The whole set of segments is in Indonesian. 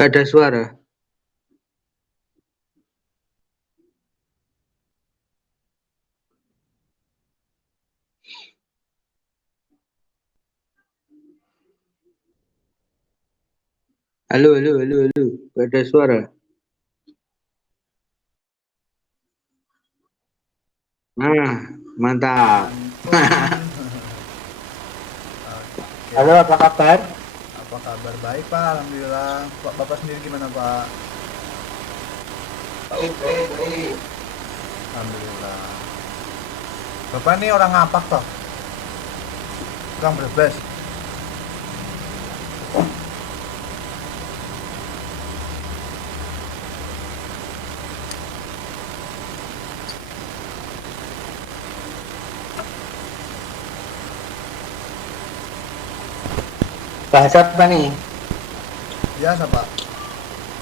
Nggak ada suara. Halo, halo, halo, halo. Nggak ada suara. Nah, mantap. Mantul. Oke. Halo, apa kabar? Apa kabar? Baik, Pak. Alhamdulillah. Bapak sendiri gimana, Pak? Baik, baik, baik. Alhamdulillah. Bapak ini orang ngapak toh? Orang Brebes. Bahas apa nih? Biasa, Pak.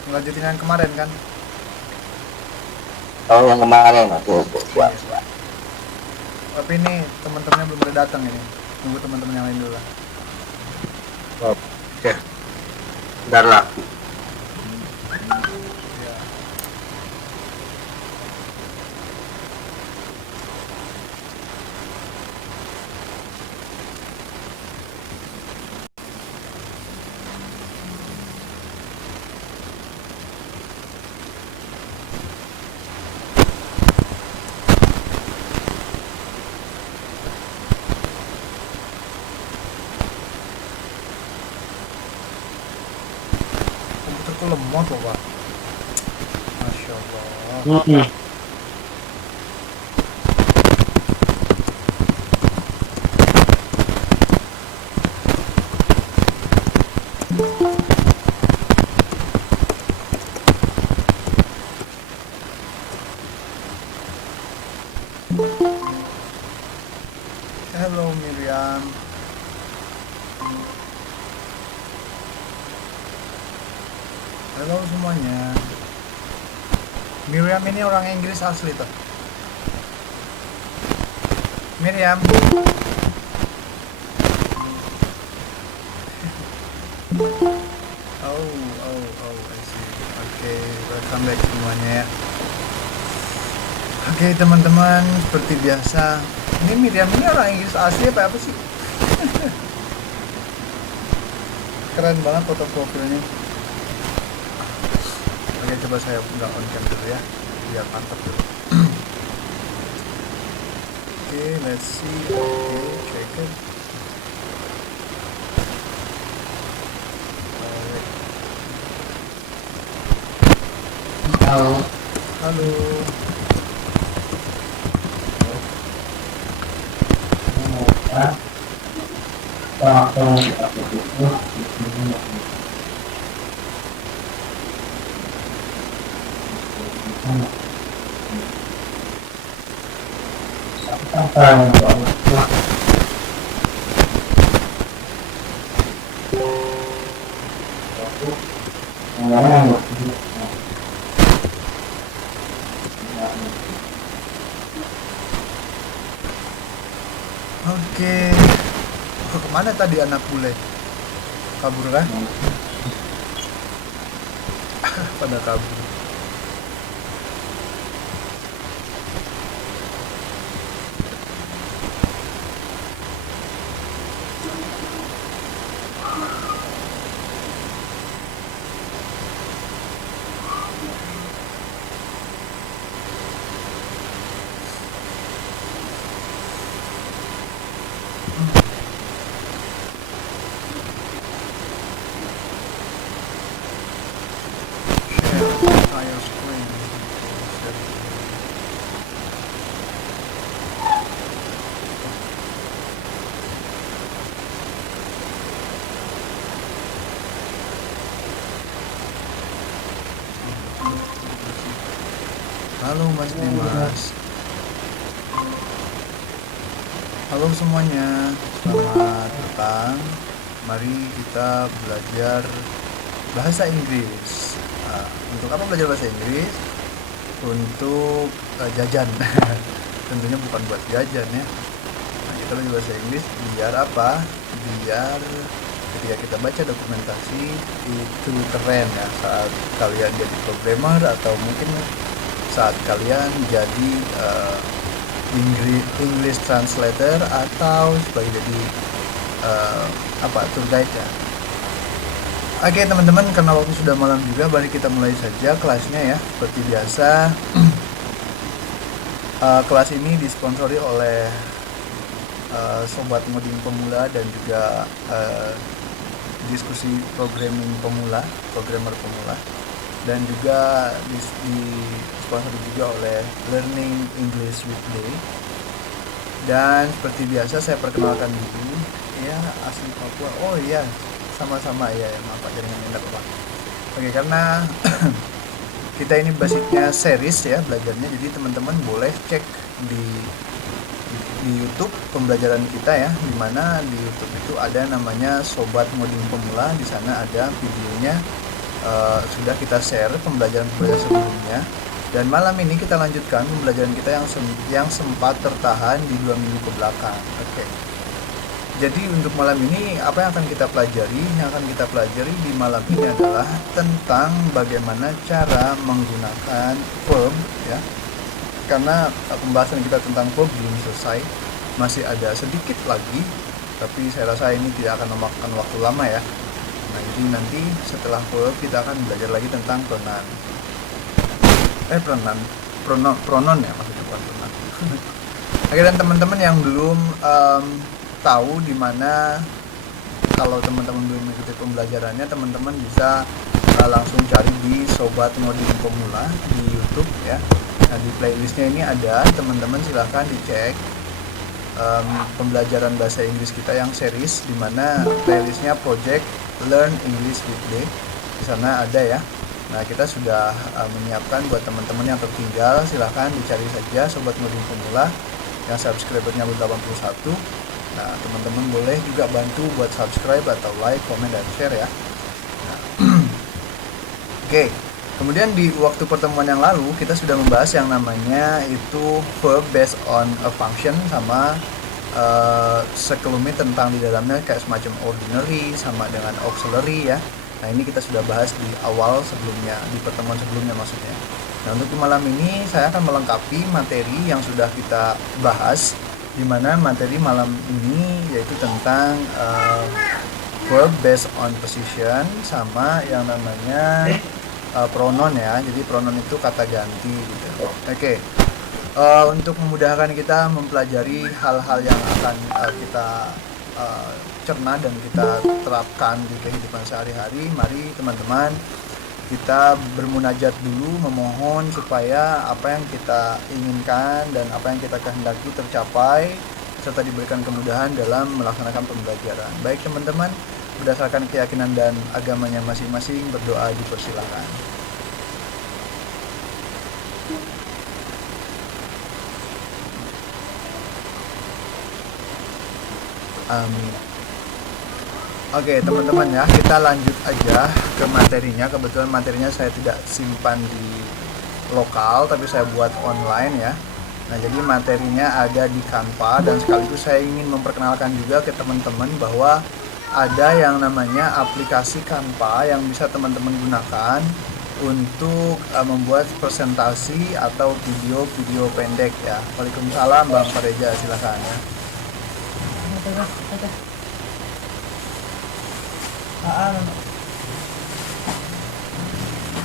Ngelanjutin yang kemarin kan? Oh, yang kemarin. Oke, siap, Iya. siap. Tapi ini teman-temannya belum ada datang ini. Nunggu teman-teman yang lain dulu lah. Oke. Bentar lagi. Iya. Komputerku lemot loh, Pak. Masya Allah. Hello, Miriam. Halo semuanya. Miriam ini orang Inggris asli tuh. Miriam. I see. Oke, welcome back semuanya ya. Oke, teman-teman, seperti biasa. Ini Miriam ini orang Inggris asli apa sih? Keren banget foto profilnya. Oke, coba saya nggak on cam dulu ya, biar mantap dulu. Oke, let's see. Oke, check it. Halo. Halo. Oke. Oh, kemana tadi anak bule? Kabur kan? Pada kabur. Share entire screen. Halo Mas Dimas. Halo semuanya. Selamat datang. Mari kita belajar bahasa Inggris. Untuk apa belajar bahasa Inggris? Untuk jajan. Tentunya bukan buat jajan ya. Nah, kita belajar bahasa Inggris biar apa? Biar ketika kita baca dokumentasi itu keren ya saat kalian jadi programmer atau mungkin saat kalian jadi English translator atau sebagai jadi tour guide ya. Oke teman-teman, karena waktu sudah malam juga, mari kita mulai saja kelasnya ya. Seperti biasa, kelas ini disponsori oleh Sobat Ngoding Pemula dan juga diskusi programmer pemula, dan juga disponsori juga oleh Learning English Weekday. Dan seperti biasa saya perkenalkan dulu ya, asli Papua. Oh iya, sama-sama ya, maaf Pak, jaringan enggak apa-apa. Oke, karena kita ini basicnya series ya belajarnya, jadi teman-teman boleh cek di YouTube pembelajaran kita ya, dimana di YouTube itu ada namanya Sobat Ngoding Pemula. Di sana ada videonya, sudah kita share pembelajaran sebelumnya, dan malam ini kita lanjutkan pembelajaran kita yang sempat tertahan di 2 minggu ke belakang. Oke. Jadi untuk malam ini apa yang akan kita pelajari? Yang akan kita pelajari di malam ini adalah tentang bagaimana cara menggunakan verb ya. Karena pembahasan kita tentang verb belum selesai, masih ada sedikit lagi, tapi saya rasa ini tidak akan memakan waktu lama ya. Nah, jadi nanti setelah verb kita akan belajar lagi tentang pronoun ya, maksudnya bukan pronoun. Oke, dan teman-teman yang belum tahu di mana, kalau teman-teman belum mengikuti pembelajarannya, teman-teman bisa langsung cari di Sobat Ngoding Pemula di YouTube ya. Nah, di playlistnya ini ada, teman-teman silahkan dicek pembelajaran bahasa Inggris kita yang series, di mana playlistnya Project Learn English Weekday. Di sana ada ya. Nah, kita sudah menyiapkan buat teman-teman yang tertinggal, silahkan dicari saja Sobat Ngoding Pemula yang subscribernya 81. Nah, teman-teman boleh juga bantu buat subscribe atau like, komen, dan share ya. Nah, Oke, kemudian di waktu pertemuan yang lalu kita sudah membahas yang namanya itu verb based on a function, sama sekelumit tentang di dalamnya kayak semacam ordinary sama dengan auxiliary ya. Nah, ini kita sudah bahas di awal sebelumnya, di pertemuan sebelumnya maksudnya. Nah, untuk malam ini saya akan melengkapi materi yang sudah kita bahas, di mana materi malam ini yaitu tentang verb based on position sama yang namanya pronoun ya. Jadi pronoun itu kata ganti gitu. Oke. Untuk memudahkan kita mempelajari hal-hal yang akan kita cerna dan kita terapkan di kehidupan sehari-hari, mari teman-teman kita bermunajat dulu, memohon supaya apa yang kita inginkan dan apa yang kita kehendaki tercapai, serta diberikan kemudahan dalam melaksanakan pembelajaran. Baik teman-teman, berdasarkan keyakinan dan agamanya masing-masing, berdoa dipersilakan. Amin. Oke teman-teman ya, kita lanjut aja ke materinya. Kebetulan materinya saya tidak simpan di lokal, tapi saya buat online ya. Nah, jadi materinya ada di Canva, dan sekaligus saya ingin memperkenalkan juga ke teman-teman bahwa ada yang namanya aplikasi Canva yang bisa teman-teman gunakan untuk membuat presentasi atau video-video pendek ya. Waalaikumsalam Bang Fareja, silakan ya.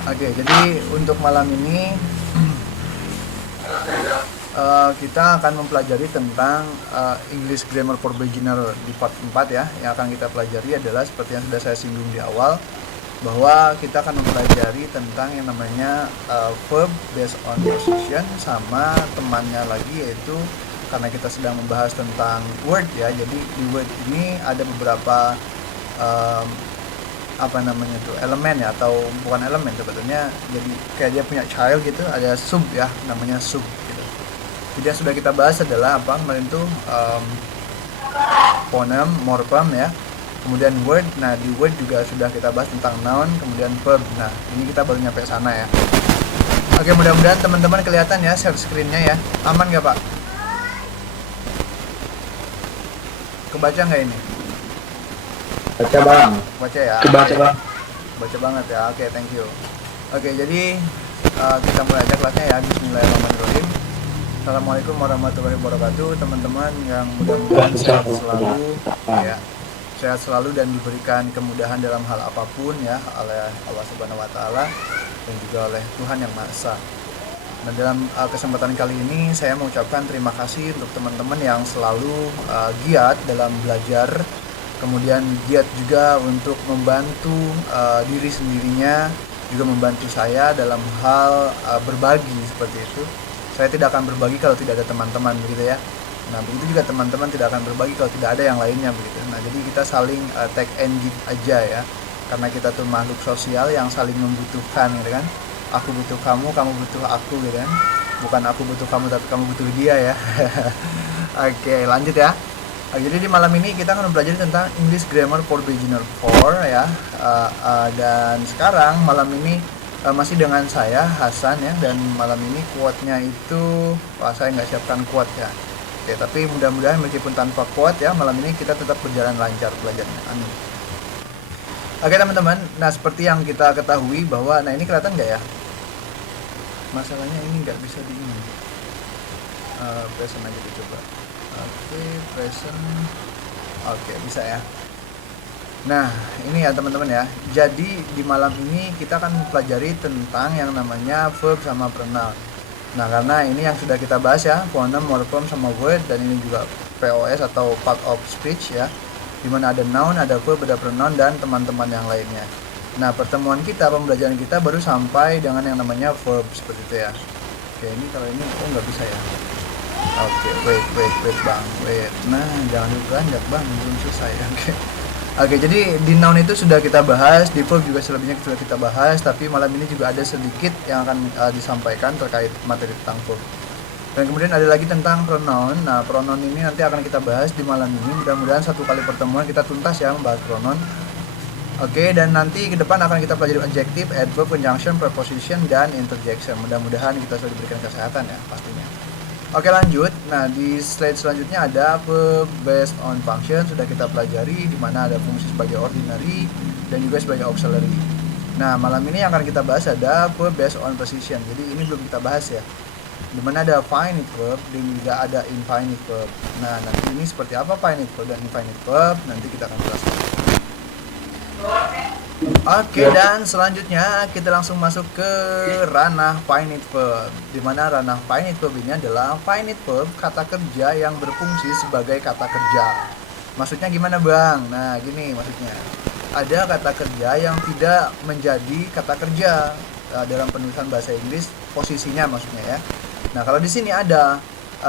Oke, jadi untuk malam ini kita akan mempelajari tentang English Grammar for Beginner di part 4 ya. Yang akan kita pelajari adalah seperti yang sudah saya singgung di awal, bahwa kita akan mempelajari tentang yang namanya verb based on position, sama temannya lagi yaitu, karena kita sedang membahas tentang word ya, jadi di word ini ada beberapa elemen ya, atau bukan elemen sebetulnya, jadi kayak dia punya child gitu, ada sub ya, namanya sub gitu. Jadi yang sudah kita bahas adalah apa kemarin itu phoneme, morpheme ya, kemudian word. Nah, di word juga sudah kita bahas tentang noun, kemudian verb. Nah, ini kita baru nyampe sana ya. Oke, mudah-mudahan teman-teman kelihatan ya share screen-nya ya. Aman nggak Pak? Kebaca nggak ini? Baca bang. Baca ya. Baca bang. Baca banget ya. Oke, thank you. Oke, jadi kita mulai aja kelasnya ya. Bismillahirrahmanirrahim. Assalamualaikum warahmatullahi wabarakatuh, teman-teman yang mudah-mudahan sehat selalu ya. Sehat selalu dan diberikan kemudahan dalam hal apapun ya oleh Allah Subhanahu wa taala dan juga oleh Tuhan Yang Maha Esa. Nah, dalam kesempatan kali ini saya mengucapkan terima kasih untuk teman-teman yang selalu giat dalam belajar, kemudian giat juga untuk membantu diri sendirinya, juga membantu saya dalam hal berbagi seperti itu. Saya tidak akan berbagi kalau tidak ada teman-teman begitu ya. Nah, begitu juga teman-teman tidak akan berbagi kalau tidak ada yang lainnya begitu. Nah, jadi kita saling take and give aja ya. Karena kita tuh makhluk sosial yang saling membutuhkan gitu kan. Aku butuh kamu, kamu butuh aku gitu kan. Bukan aku butuh kamu tapi kamu butuh dia ya. Oke, lanjut ya. Jadi di malam ini kita akan belajar tentang English Grammar for Beginner 4 ya. Dan sekarang malam ini masih dengan saya Hasan ya. Dan malam ini quote-nya itu saya nggak siapkan quote ya. Oke, tapi mudah-mudahan meskipun tanpa quote ya, malam ini kita tetap berjalan lancar belajarnya. Amin. Oke teman-teman, nah seperti yang kita ketahui bahwa, nah ini kelihatan nggak ya? Masalahnya ini nggak bisa di ini. Present aja dicoba. Oke, present. Oke, bisa ya. Nah, ini ya teman-teman ya. Jadi di malam ini kita akan pelajari tentang yang namanya verb sama pronoun. Nah, karena ini yang sudah kita bahas ya, pronoun, morpheme sama word, dan ini juga POS atau part of speech ya. Dimana ada noun, ada verb, ada pronoun, dan teman-teman yang lainnya. Nah, pertemuan kita, pembelajaran kita baru sampai dengan yang namanya verb seperti itu ya. Oke, ini kalau ini nggak bisa ya. Oke, wait bang, wait. Nah, jangan diberanjak bang, belum selesai. Oke, jadi di noun itu sudah kita bahas, di verb juga selebihnya sudah kita bahas, tapi malam ini juga ada sedikit yang akan disampaikan terkait materi tentang verb. Dan kemudian ada lagi tentang pronoun. Nah, pronoun ini nanti akan kita bahas di malam ini. Mudah-mudahan satu kali pertemuan kita tuntas ya membahas pronoun. Oke, dan nanti ke depan akan kita pelajari adjective, adverb, conjunction, preposition, dan interjection. Mudah-mudahan kita sudah diberikan kesehatan ya pastinya. Oke, lanjut. Nah, di slide selanjutnya ada verb based on function, sudah kita pelajari, di mana ada fungsi sebagai ordinary dan juga sebagai auxiliary. Nah, malam ini yang akan kita bahas ada verb based on position. Jadi ini belum kita bahas ya. Di mana ada finite verb dan juga ada infinite verb. Nah, nanti ini seperti apa finite verb dan infinite verb nanti kita akan jelaskan. Oke, dan selanjutnya kita langsung masuk ke ranah finite verb. Di mana ranah finite verb ini adalah finite verb kata kerja yang berfungsi sebagai kata kerja. Maksudnya gimana bang? Nah, gini maksudnya. Ada kata kerja yang tidak menjadi kata kerja dalam penulisan bahasa Inggris, posisinya maksudnya ya. Nah, kalau di sini ada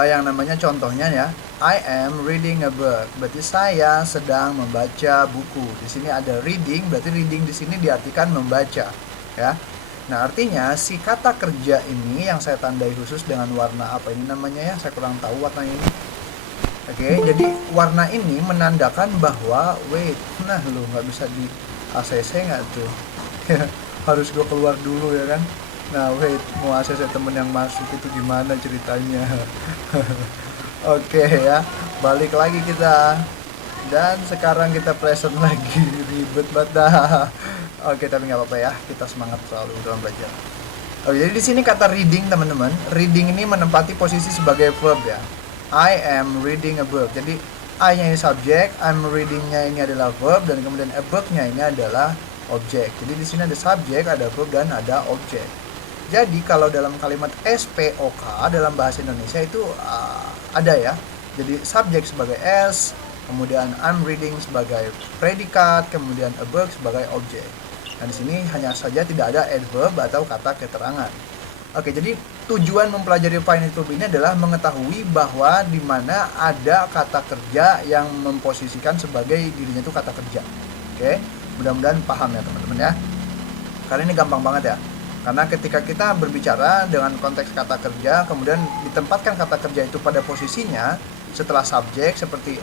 yang namanya contohnya ya, I am reading a book. Berarti saya sedang membaca buku. Di sini ada reading, berarti reading di sini diartikan membaca, ya. Nah, artinya si kata kerja ini yang saya tandai khusus dengan warna apa ini namanya ya? Saya kurang tahu warnanya ini. Oke, jadi warna ini menandakan bahwa nah lu nggak bisa di ACC nggak tuh? Harus gue keluar dulu ya kan? Nah, mau ACC temen yang masuk itu gimana ceritanya? Oke ya, balik lagi kita. Dan sekarang kita present lagi, ribet banget dah. Oke, tapi nggak apa-apa ya, kita semangat selalu dalam belajar. Oke, jadi di sini kata reading teman-teman, reading ini menempati posisi sebagai verb ya. I am reading a book. Jadi I-nya ini subjek, I'm reading-nya ini adalah verb, dan kemudian a book-nya ini adalah objek. Jadi di sini ada subjek, ada verb, dan ada objek. Jadi kalau dalam kalimat SPOK dalam bahasa Indonesia itu ada ya. Jadi subjek sebagai S, kemudian I'm reading sebagai predikat, kemudian a book sebagai objek. Nah, di sini hanya saja tidak ada adverb atau kata keterangan. Oke, jadi tujuan mempelajari finite verb ini adalah mengetahui bahwa di mana ada kata kerja yang memposisikan sebagai dirinya itu kata kerja. Oke, mudah-mudahan paham ya teman-teman ya. Karena ini gampang banget ya. Karena ketika kita berbicara dengan konteks kata kerja, kemudian ditempatkan kata kerja itu pada posisinya setelah subjek, seperti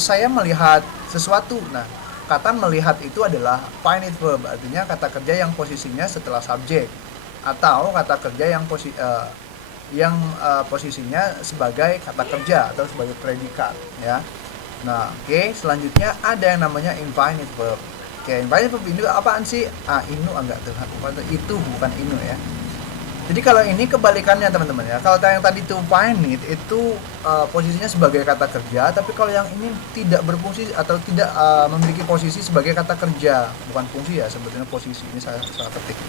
saya melihat sesuatu. Nah, kata melihat itu adalah finite verb, artinya kata kerja yang posisinya setelah subjek, atau kata kerja yang posisinya sebagai kata kerja atau sebagai predikat ya. Nah, oke, selanjutnya ada yang namanya infinite verb. Oke, infinite verb ini apaan sih? Inu enggak tuh. Itu bukan inu ya. Jadi kalau ini kebalikannya teman-teman ya. Kalau yang tadi to finite itu posisinya sebagai kata kerja, tapi kalau yang ini tidak berfungsi atau tidak memiliki posisi sebagai kata kerja, bukan fungsi ya, sebetulnya posisi. Ini saya salah ketik.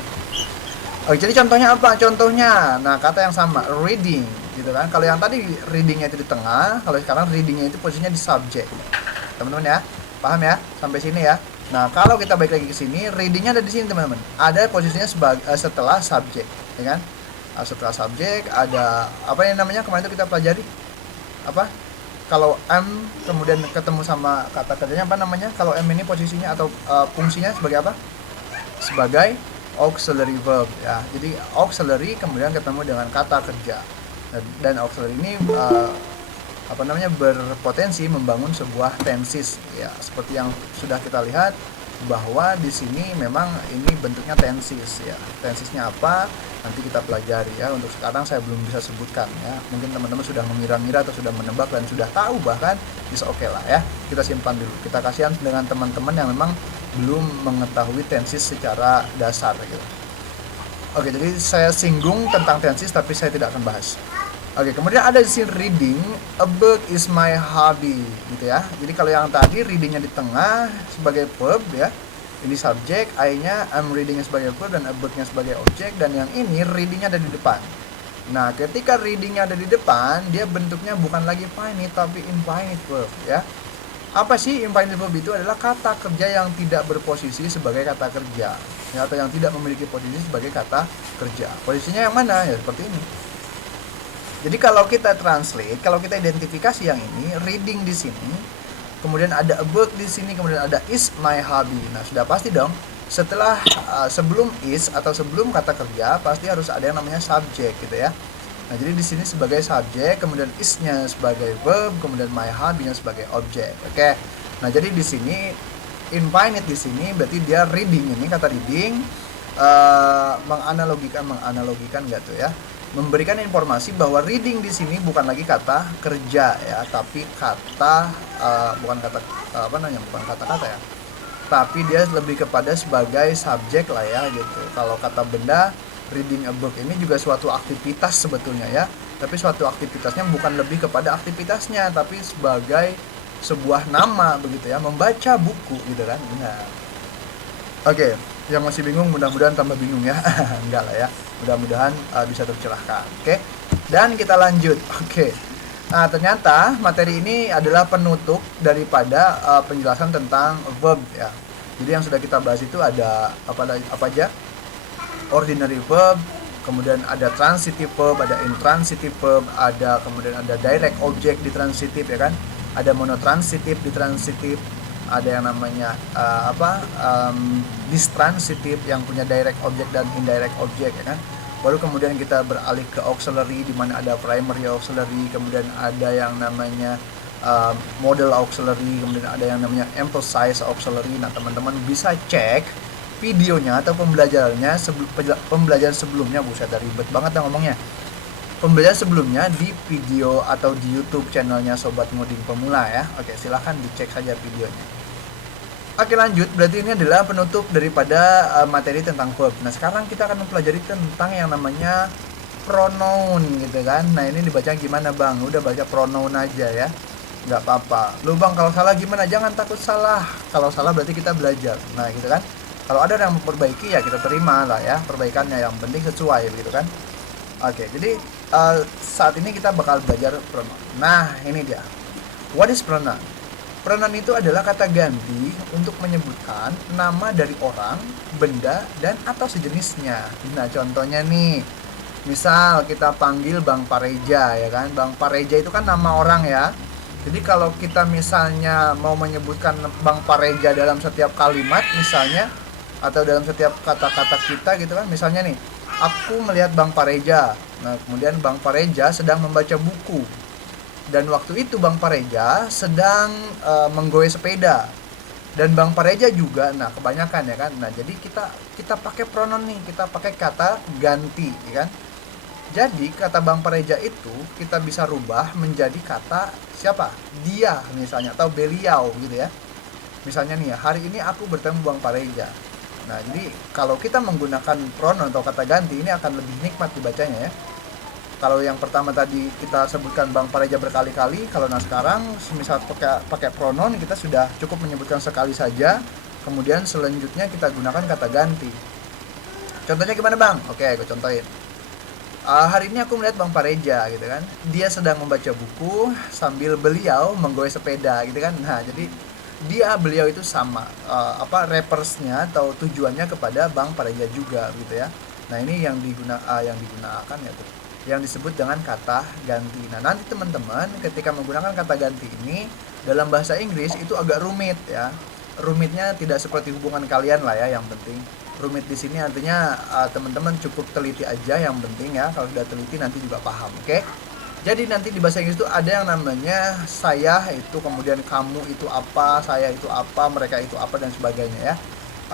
Oke, jadi contohnya apa? Contohnya, nah kata yang sama, reading, gitu kan. Kalau yang tadi readingnya itu di tengah, kalau sekarang readingnya itu posisinya di subject. Teman-teman ya, paham ya? Sampai sini ya. Nah, kalau kita balik lagi ke sini, readingnya ada di sini teman-teman. Ada posisinya setelah subjek, ya kan? Setelah subjek ada apa yang namanya kemarin itu kita pelajari apa? Kalau M kemudian ketemu sama kata kerjanya apa namanya? Kalau M ini posisinya atau fungsinya sebagai apa? Sebagai auxiliary verb ya. Jadi auxiliary kemudian ketemu dengan kata kerja. Dan auxiliary ini berpotensi membangun sebuah tenses ya, seperti yang sudah kita lihat bahwa di sini memang ini bentuknya tenses ya. Tensesnya apa nanti kita pelajari ya, untuk sekarang saya belum bisa sebutkan ya. Mungkin teman-teman sudah mengira-ngira atau sudah menebak dan sudah tahu bahkan, bisa oke lah ya, kita simpan dulu, kita kasihan dengan teman-teman yang memang belum mengetahui tenses secara dasar gitu. Oke, jadi saya singgung tentang tenses tapi saya tidak akan bahas. Oke, kemudian ada di sini reading, a book is my hobby, gitu ya. Jadi kalau yang tadi readingnya di tengah sebagai verb ya, ini subjek, I-nya I'm readingnya sebagai verb dan a book-nya sebagai objek, dan yang ini readingnya ada di depan. Nah, ketika readingnya ada di depan, dia bentuknya bukan lagi finite tapi infinite verb ya. Apa sih infinite verb itu? Adalah kata kerja yang tidak berposisi sebagai kata kerja ya, atau yang tidak memiliki posisi sebagai kata kerja. Posisinya yang mana? Ya seperti ini. Jadi kalau kita translate, kalau kita identifikasi yang ini, reading di sini, kemudian ada a book di sini, kemudian ada is my hobby. Nah, sudah pasti dong, setelah sebelum is atau sebelum kata kerja pasti harus ada yang namanya subjek gitu ya. Nah, jadi di sini sebagai subjek, kemudian is-nya sebagai verb, kemudian my hobby-nya sebagai objek. Oke. Nah, jadi di sini infinite di sini berarti dia reading, ini kata reading menganalogikan enggak tuh ya? Memberikan informasi bahwa reading di sini bukan lagi kata kerja ya, tapi kata bukan kata-kata ya, tapi dia lebih kepada sebagai subjek lah ya gitu. Kalau kata benda, reading a book ini juga suatu aktivitas sebetulnya ya, tapi suatu aktivitasnya bukan lebih kepada aktivitasnya, tapi sebagai sebuah nama begitu ya, membaca buku gitu kan. Benar. Oke, yang masih bingung mudah-mudahan tambah bingung ya. Enggak lah ya, mudah-mudahan bisa tercerahkan. Oke, dan kita lanjut. Oke, nah ternyata materi ini adalah penutup daripada penjelasan tentang verb ya. Jadi yang sudah kita bahas itu ada apa aja? Ordinary verb, kemudian ada transitive verb, ada intransitive verb, kemudian ada direct object di transitive ya kan, ada monotransitive di transitive, ada yang namanya distransitive yang punya direct object dan indirect object ya kan. Baru kemudian kita beralih ke auxiliary di mana ada primary auxiliary, kemudian ada yang namanya model auxiliary, kemudian ada yang namanya emphasize auxiliary. Nah, teman-teman bisa cek videonya atau pembelajarannya pembelajaran sebelumnya. Buset, dari ribet banget ya ngomongnya. Pembelajaran sebelumnya di video atau di YouTube channelnya Sobat Ngoding Pemula ya. Oke, silahkan dicek saja videonya. Oke, lanjut. Berarti ini adalah penutup daripada materi tentang verb. Nah, sekarang kita akan mempelajari tentang yang namanya pronoun gitu kan. Nah, ini dibaca gimana Bang? Udah baca pronoun aja ya, nggak apa-apa. Lu Bang, kalau salah gimana? Jangan takut salah. Kalau salah berarti kita belajar. Nah, gitu kan. Kalau ada yang memperbaiki ya kita terima lah ya perbaikannya, yang penting sesuai gitu kan. Oke, jadi saat ini kita bakal belajar pronoun. Nah, ini dia. What is pronoun? Pronoun itu adalah kata ganti untuk menyebutkan nama dari orang, benda, dan atau sejenisnya. Nah, contohnya nih, misal kita panggil Bang Pareja ya kan. Bang Pareja itu kan nama orang ya. Jadi kalau kita misalnya mau menyebutkan Bang Pareja dalam setiap kalimat misalnya, atau dalam setiap kata-kata kita gitu kan, misalnya nih, aku melihat Bang Pareja. Nah, kemudian Bang Pareja sedang membaca buku. Dan waktu itu Bang Pareja sedang menggoyah sepeda. Dan Bang Pareja juga, nah kebanyakan ya kan. Nah, jadi kita pakai pronoun nih, kita pakai kata ganti ya kan. Jadi kata Bang Pareja itu kita bisa rubah menjadi kata siapa? Dia misalnya, atau beliau gitu ya. Misalnya nih ya, hari ini aku bertemu Bang Pareja. Nah, jadi kalau kita menggunakan pronoun atau kata ganti ini akan lebih nikmat dibacanya ya. Kalau yang pertama tadi kita sebutkan Bang Pareja berkali-kali, kalau sekarang misal pakai pronoun kita sudah cukup menyebutkan sekali saja, kemudian selanjutnya kita gunakan kata ganti. Contohnya gimana Bang? Oke, aku contohin. Hari ini aku melihat Bang Pareja gitu kan. Dia sedang membaca buku sambil beliau menggoyang sepeda gitu kan. Nah, jadi beliau itu sama reference-nya atau tujuannya kepada Bang Pareja juga gitu ya. Nah, ini yang digunakan ya tuh, yang disebut dengan kata ganti. Nah, nanti teman-teman ketika menggunakan kata ganti ini dalam bahasa Inggris itu agak rumit ya. Rumitnya tidak seperti hubungan kalian lah ya, yang penting rumit di sini artinya teman-teman cukup teliti aja, yang penting ya, kalau sudah teliti nanti juga paham. Oke. Jadi nanti di bahasa Inggris itu ada yang namanya saya itu, kemudian kamu itu apa, saya itu apa, mereka itu apa, dan sebagainya ya.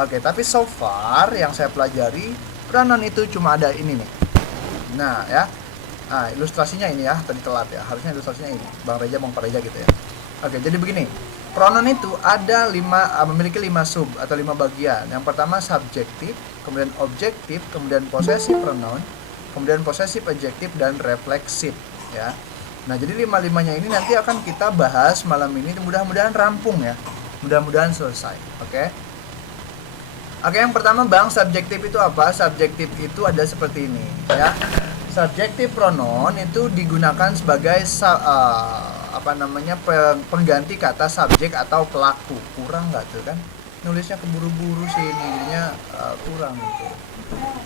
Oke, tapi so far yang saya pelajari pronoun itu cuma ada ini nih. Nah ya, ilustrasinya ini ya, tadi telat ya, harusnya ilustrasinya ini Bang Pareja gitu ya. Oke, jadi begini, pronoun itu ada memiliki 5 sub atau 5 bagian. Yang pertama subjektif, kemudian objektif, kemudian possessive pronoun, kemudian possessive adjektif, dan refleksif ya. Nah, jadi 5-5-nya ini nanti akan kita bahas malam ini, mudah-mudahan rampung ya, mudah-mudahan selesai. Oke, yang pertama Bang, subjektif itu apa? Subjektif itu ada seperti ini ya. Subjektif pronoun itu digunakan sebagai pengganti kata subjek atau pelaku. Kurang nggak tuh kan? Nulisnya keburu-buru sih ini, jadinya kurang gitu.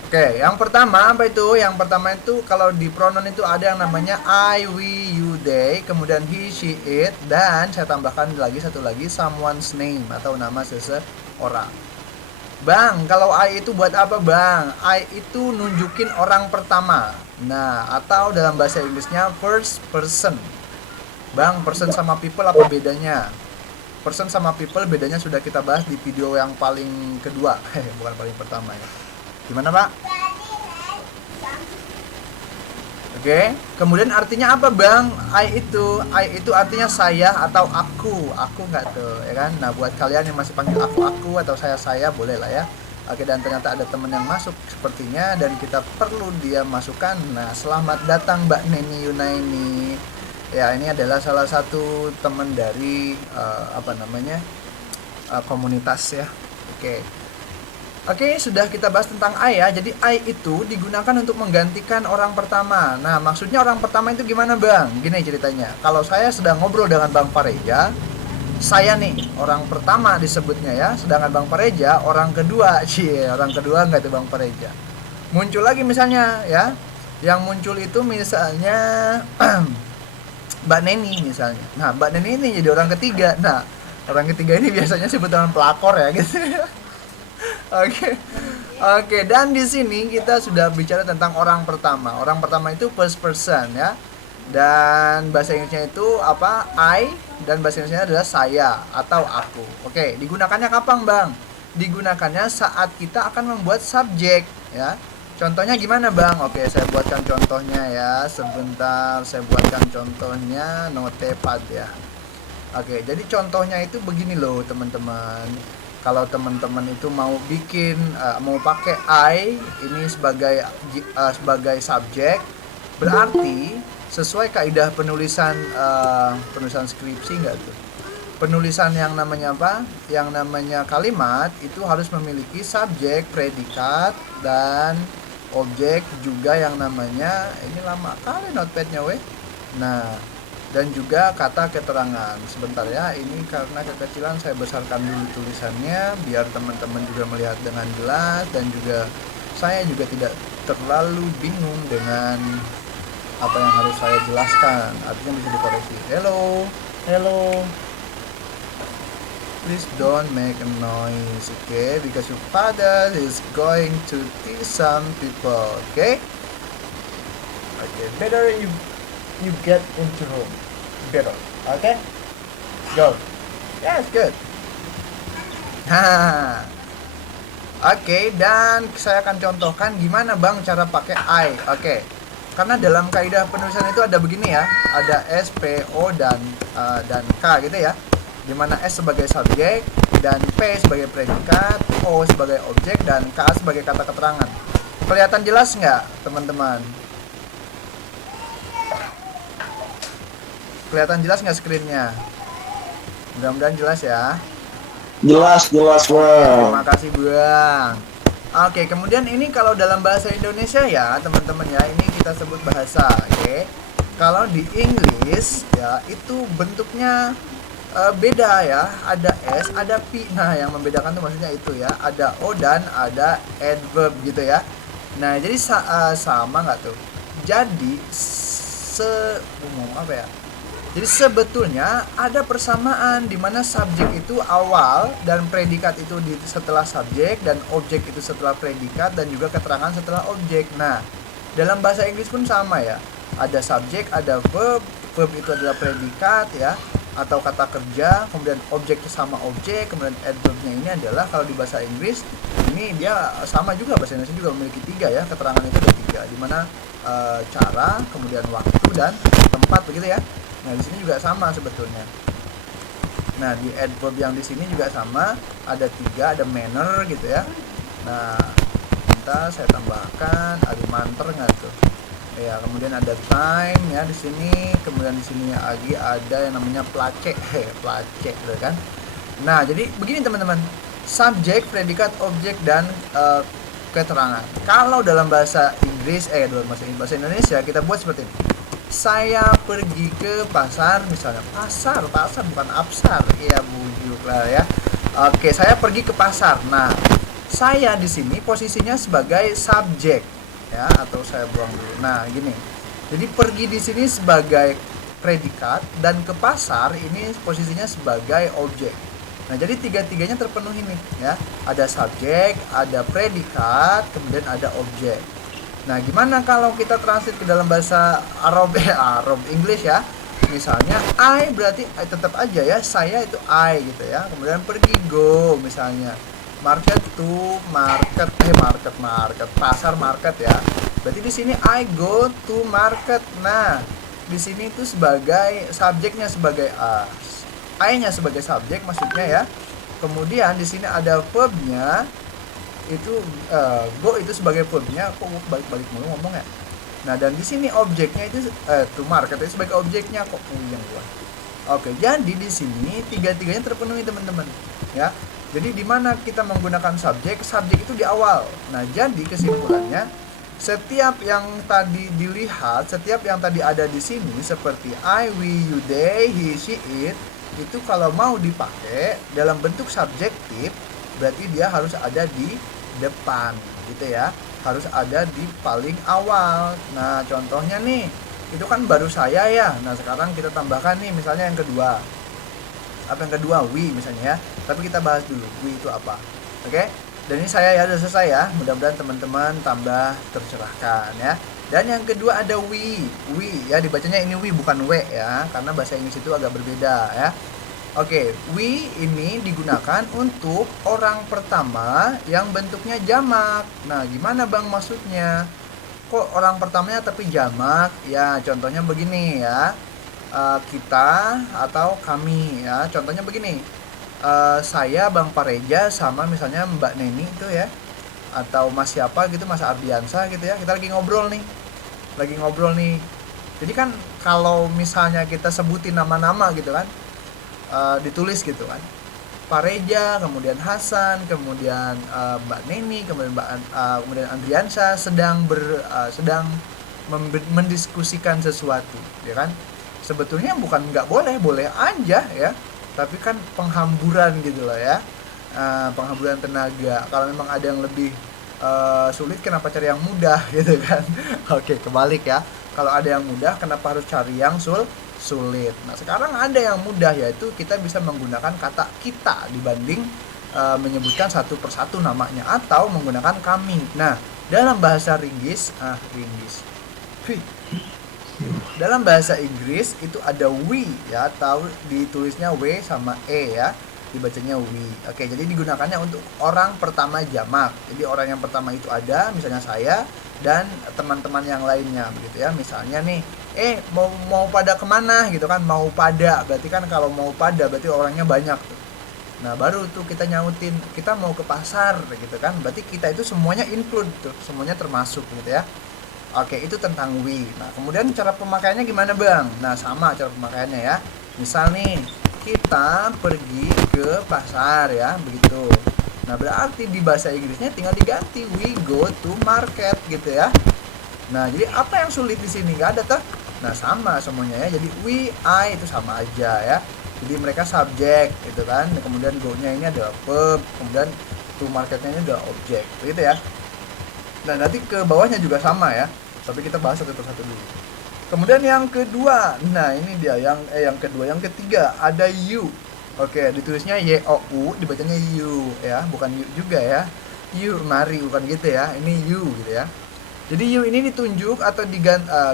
Oke, yang pertama apa itu? Yang pertama itu kalau di pronoun itu ada yang namanya I, we, you, they, kemudian he, she, it, dan saya tambahkan satu lagi someone's name atau nama seseorang. Bang, kalau I itu buat apa Bang? I itu nunjukin orang pertama. Nah, atau dalam bahasa Inggrisnya first person. Bang, person sama people apa bedanya? Person sama people bedanya sudah kita bahas di video yang paling kedua. Bukan paling pertama ya. Gimana Pak? Oke, kemudian artinya apa Bang? I itu artinya saya atau aku nggak tuh ya kan? Nah, buat kalian yang masih panggil aku atau saya boleh lah ya. Oke, dan ternyata ada teman yang masuk sepertinya dan kita perlu dia masukkan. Nah, selamat datang Mbak Neni Yunaini. Ya, ini adalah salah satu teman dari komunitas ya. Oke, sudah kita bahas tentang I ya. Jadi I itu digunakan untuk menggantikan orang pertama. Nah, maksudnya orang pertama itu gimana Bang? Gini ceritanya. Kalau saya sedang ngobrol dengan Bang Pareja, saya nih orang pertama disebutnya ya. Sedangkan Bang Pareja orang kedua. Orang kedua nggak tuh Bang Pareja. Muncul lagi misalnya ya. Yang muncul itu misalnya Mbak Neni misalnya. Nah, Mbak Neni ini jadi orang ketiga. Nah, orang ketiga ini biasanya sebutan pelakor ya gitu. Oke, dan di sini kita sudah bicara tentang orang pertama. Orang pertama itu first person ya. Dan bahasa Inggrisnya itu apa? I, dan bahasa Inggrisnya adalah saya atau aku. Oke, digunakannya kapan, Bang? Digunakannya saat kita akan membuat subjek ya. Contohnya gimana Bang? Oke, saya buatkan contohnya ya. Sebentar, saya buatkan contohnya notepad ya. Oke, jadi contohnya itu begini loh teman-teman. Kalau teman-teman itu mau bikin, mau pakai I ini sebagai subjek, berarti sesuai kaidah penulisan skripsi nggak tuh? Penulisan yang namanya apa? Yang namanya kalimat itu harus memiliki subjek, predikat, dan objek juga yang namanya, ini lama kali notepadnya weh. Nah, dan juga kata keterangan. Sebentar ya, ini karena kekecilan saya besarkan dulu tulisannya biar teman-teman juga melihat dengan jelas, dan juga saya juga tidak terlalu bingung dengan apa yang harus saya jelaskan. Artinya bisa dikoreksi. Hello. Please don't make a noise, okay? Because your father is going to teach some people, okay? Okay, better you get into room. Better, okay? Go. Yes, good. Oke, dan saya akan contohkan gimana Bang cara pakai I. Oke. karena dalam kaidah penulisan itu ada begini ya, ada S, P, O dan K gitu ya, dimana S sebagai subjek dan P sebagai predikat, O sebagai objek dan K sebagai kata keterangan. Kelihatan jelas nggak teman-teman? Kelihatan jelas nggak screen-nya? Mudah-mudahan jelas ya. Jelas Bang. Terima kasih Bang. Oke, kemudian ini kalau dalam bahasa Indonesia ya teman-teman ya, ini kita sebut bahasa. Oke, kalau di Inggris ya itu bentuknya beda ya, ada S, ada P. Nah, yang membedakan tuh maksudnya itu ya, ada O dan ada adverb gitu ya. Nah, jadi sama nggak tuh? Jadi apa ya? Jadi sebetulnya ada persamaan di mana subjek itu awal dan predikat itu setelah subjek dan objek itu setelah predikat dan juga keterangan setelah objek. Nah, dalam bahasa Inggris pun sama ya. Ada subjek, ada verb, verb itu adalah predikat ya atau kata kerja, kemudian objek itu sama objek, kemudian adverbnya ini adalah kalau di bahasa Inggris ini dia sama juga, bahasa Indonesia juga memiliki 3 ya, keterangan itu ada 3 di mana cara, kemudian waktu dan tempat begitu ya. Nah, di sini juga sama sebetulnya. Nah, di adverb yang di sini juga sama, ada 3, ada manner gitu ya. Nah, kita saya tambahkan alimanter nggak tuh? Ya, kemudian ada time ya di sini, kemudian di sini lagi ada yang namanya place, place gitu kan. Nah, jadi begini teman-teman. Subjek, predikat, objek dan keterangan. Kalau dalam bahasa Inggris dalam bahasa Indonesia kita buat seperti ini. Saya pergi ke pasar, misalnya pasar bukan absar, iya bujuk lah ya. Oke, saya pergi ke pasar. Nah, saya di sini posisinya sebagai subjek ya, atau saya buang dulu. Nah, gini. Jadi pergi di sini sebagai predikat dan ke pasar ini posisinya sebagai objek. Nah, jadi tiga-tiganya terpenuhi nih ya. Ada subjek, ada predikat, kemudian ada objek. Nah, gimana kalau kita translate ke dalam bahasa Arab English ya? Misalnya I berarti tetap aja ya, saya itu I gitu ya. Kemudian pergi go misalnya. Market to market, market, pasar market ya. Berarti di sini I go to market. Nah, di sini itu sebagai subjeknya sebagai I-nya sebagai subjek maksudnya ya. Kemudian di sini ada verbnya itu go itu sebagai verbnya. Kok balik-balik mulu ngomong ya. Nah, dan di sini objeknya itu to market itu sebagai objeknya, kok puyeng gua. Oke, jadi di sini tiga-tiganya terpenuhi teman-teman ya. Jadi di mana kita menggunakan subjek itu di awal. Nah, jadi kesimpulannya setiap yang tadi dilihat, setiap yang tadi ada di sini seperti I, we, you, they, he, she, it, itu kalau mau dipakai dalam bentuk subjektif berarti dia harus ada di depan gitu ya, harus ada di paling awal. Nah, contohnya nih, itu kan baru saya ya. Nah, sekarang kita tambahkan nih misalnya yang kedua. Apa yang kedua? We misalnya ya. Tapi kita bahas dulu we itu apa. Oke? Dan ini saya ya, sudah selesai ya. Mudah-mudahan teman-teman tambah tercerahkan ya. Dan yang kedua ada we ya, dibacanya ini we bukan we ya, karena bahasa Inggris itu agak berbeda ya. Oke, we ini digunakan untuk orang pertama yang bentuknya jamak. Nah, gimana Bang maksudnya? Kok orang pertamanya tapi jamak? Ya, contohnya begini ya. Kita atau kami ya. Contohnya begini. Saya Bang Pareja sama misalnya Mbak Neni itu ya. Atau Mas siapa gitu, Mas Ardiansa gitu ya. Kita lagi ngobrol nih. Jadi kan kalau misalnya kita sebutin nama-nama gitu kan, ditulis gitu kan, Pareja, kemudian Hasan, kemudian Mbak Neni, kemudian Andriansa sedang mendiskusikan sesuatu, ya kan? Sebetulnya bukan nggak boleh aja ya, tapi kan penghamburan gitu loh ya, penghamburan tenaga. Kalau memang ada yang lebih sulit, kenapa cari yang mudah gitu kan? Oke, kebalik ya. Kalau ada yang mudah, kenapa harus cari yang sulit? Nah, sekarang ada yang mudah, yaitu kita bisa menggunakan kata kita dibanding menyebutkan satu persatu namanya, atau menggunakan kami. Nah, dalam bahasa dalam bahasa Inggris itu ada we ya, atau ditulisnya w sama e ya. dibacanya we. Oke, jadi digunakannya untuk orang pertama jamak. Jadi orang yang pertama itu ada, misalnya saya dan teman-teman yang lainnya begitu ya. Misalnya nih, mau pada kemana gitu kan? Mau pada, berarti kan kalau mau pada berarti orangnya banyak tuh. Nah baru tuh kita nyautin, kita mau ke pasar gitu kan, berarti kita itu semuanya include tuh, semuanya termasuk gitu ya. Oke, itu tentang we. Nah kemudian cara pemakaiannya gimana bang? Nah sama cara pemakaiannya ya. Misal nih, kita pergi ke pasar ya, begitu. Nah berarti di bahasa Inggrisnya tinggal diganti we go to market gitu ya. Nah jadi apa yang sulit di sini? Gak ada tuh. Nah sama semuanya ya, jadi we, I itu sama aja ya. Jadi mereka subjek gitu kan, kemudian go-nya ini adalah verb, kemudian to marketnya ini adalah objek, begitu ya. Nah nanti ke bawahnya juga sama ya, tapi kita bahas satu persatu dulu. Kemudian yang kedua, nah ini dia yang kedua, yang ketiga ada you. Oke, ditulisnya y o u, dibacanya you ya, bukan you juga ya. You mari, bukan gitu ya, ini you gitu ya. Jadi you ini ditunjuk atau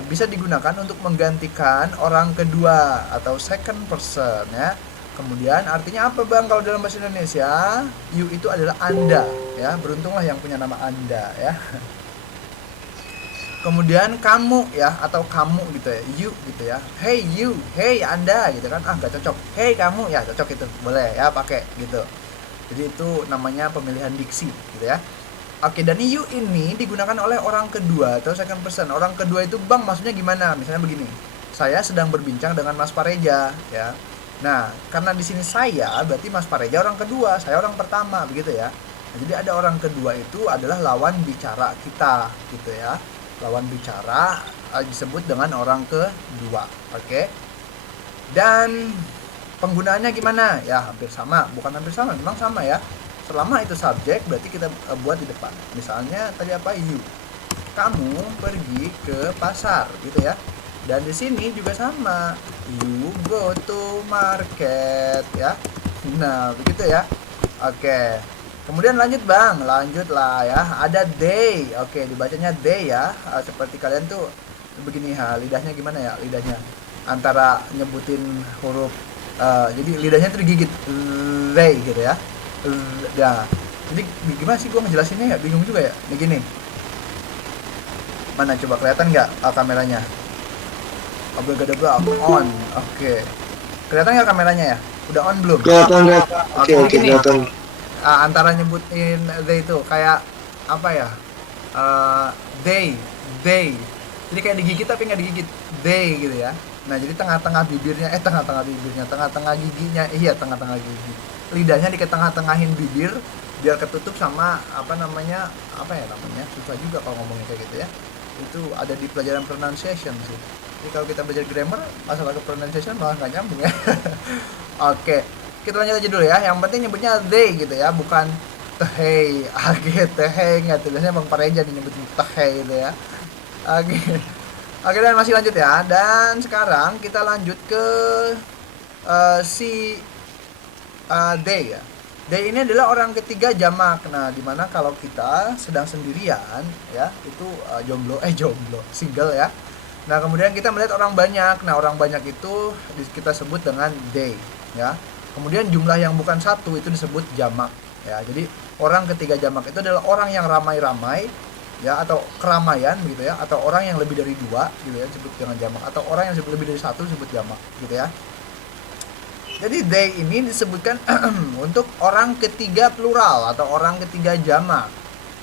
bisa digunakan untuk menggantikan orang kedua atau second person ya. Kemudian artinya apa bang kalau dalam bahasa Indonesia? You itu adalah Anda ya. Beruntunglah yang punya nama Anda ya. Kemudian kamu ya, atau kamu gitu ya, you gitu ya. Hey you, hey Anda gitu kan. Gak cocok. Hey kamu ya, cocok itu. Boleh ya pakai gitu. Jadi itu namanya pemilihan diksi gitu ya. Oke, dan you ini digunakan oleh orang kedua atau second person. Orang kedua itu bang maksudnya gimana? Misalnya begini, saya sedang berbincang dengan Mas Pareja ya. Nah, karena di sini saya berarti Mas Pareja orang kedua, saya orang pertama begitu ya. Nah, jadi ada orang kedua itu adalah lawan bicara kita gitu ya. Lawan bicara disebut dengan orang kedua. Oke. Dan penggunaannya gimana? Ya hampir sama, bukan hampir sama, memang sama ya. Selama itu subjek berarti kita buat di depan. Misalnya tadi apa? You. Kamu pergi ke pasar gitu ya. Dan di sini juga sama. You go to market ya. Nah, begitu ya. Oke. Kemudian lanjut bang, lanjutlah ya. Ada they. Oke, dibacanya they ya. Seperti kalian tuh begini ha, lidahnya gimana ya? Lidahnya antara nyebutin huruf jadi lidahnya tuh digigit they gitu ya. Ya, jadi gimana sih gue ngejelasinnya ya, bingung juga ya. Begini, mana coba kelihatan nggak kameranya? Abang on, oke. Kelihatan nggak kameranya ya? Udah on belum? Kelihatan. Oke, gini. kelihatan. Antara nyebutin they itu kayak apa ya? They. Jadi kayak digigit tapi nggak digigit, they gitu ya. Nah jadi tengah-tengah giginya, tengah-tengah gigi. Lidahnya di tengah-tengahin bibir biar ketutup sama apa namanya susah juga kalau ngomongnya kayak gitu ya. Itu ada di pelajaran pronunciation sih. Jadi kalau kita belajar grammar masalah ke pronunciation malah nggak nyambung ya. Oke, kita lanjut aja dulu ya. Yang penting nyebutnya they gitu ya, bukan tehei. Tehei nggak tuh, biasanya Bang Pareja nyebutin tehei gitu ya. Oke, dan masih lanjut ya. Dan sekarang kita lanjut ke si they ya. They ini adalah orang ketiga jamak. Nah, dimana kalau kita sedang sendirian ya, itu jomblo, single ya. Nah, kemudian kita melihat orang banyak. Nah, orang banyak itu kita sebut dengan they ya. Kemudian jumlah yang bukan satu itu disebut jamak ya. Jadi orang ketiga jamak itu adalah orang yang ramai-ramai ya, atau keramaian gitu ya, atau orang yang lebih dari dua gitu ya disebut dengan jamak, atau orang yang lebih dari satu disebut jamak gitu ya. Jadi they ini disebutkan untuk orang ketiga plural atau orang ketiga jamak.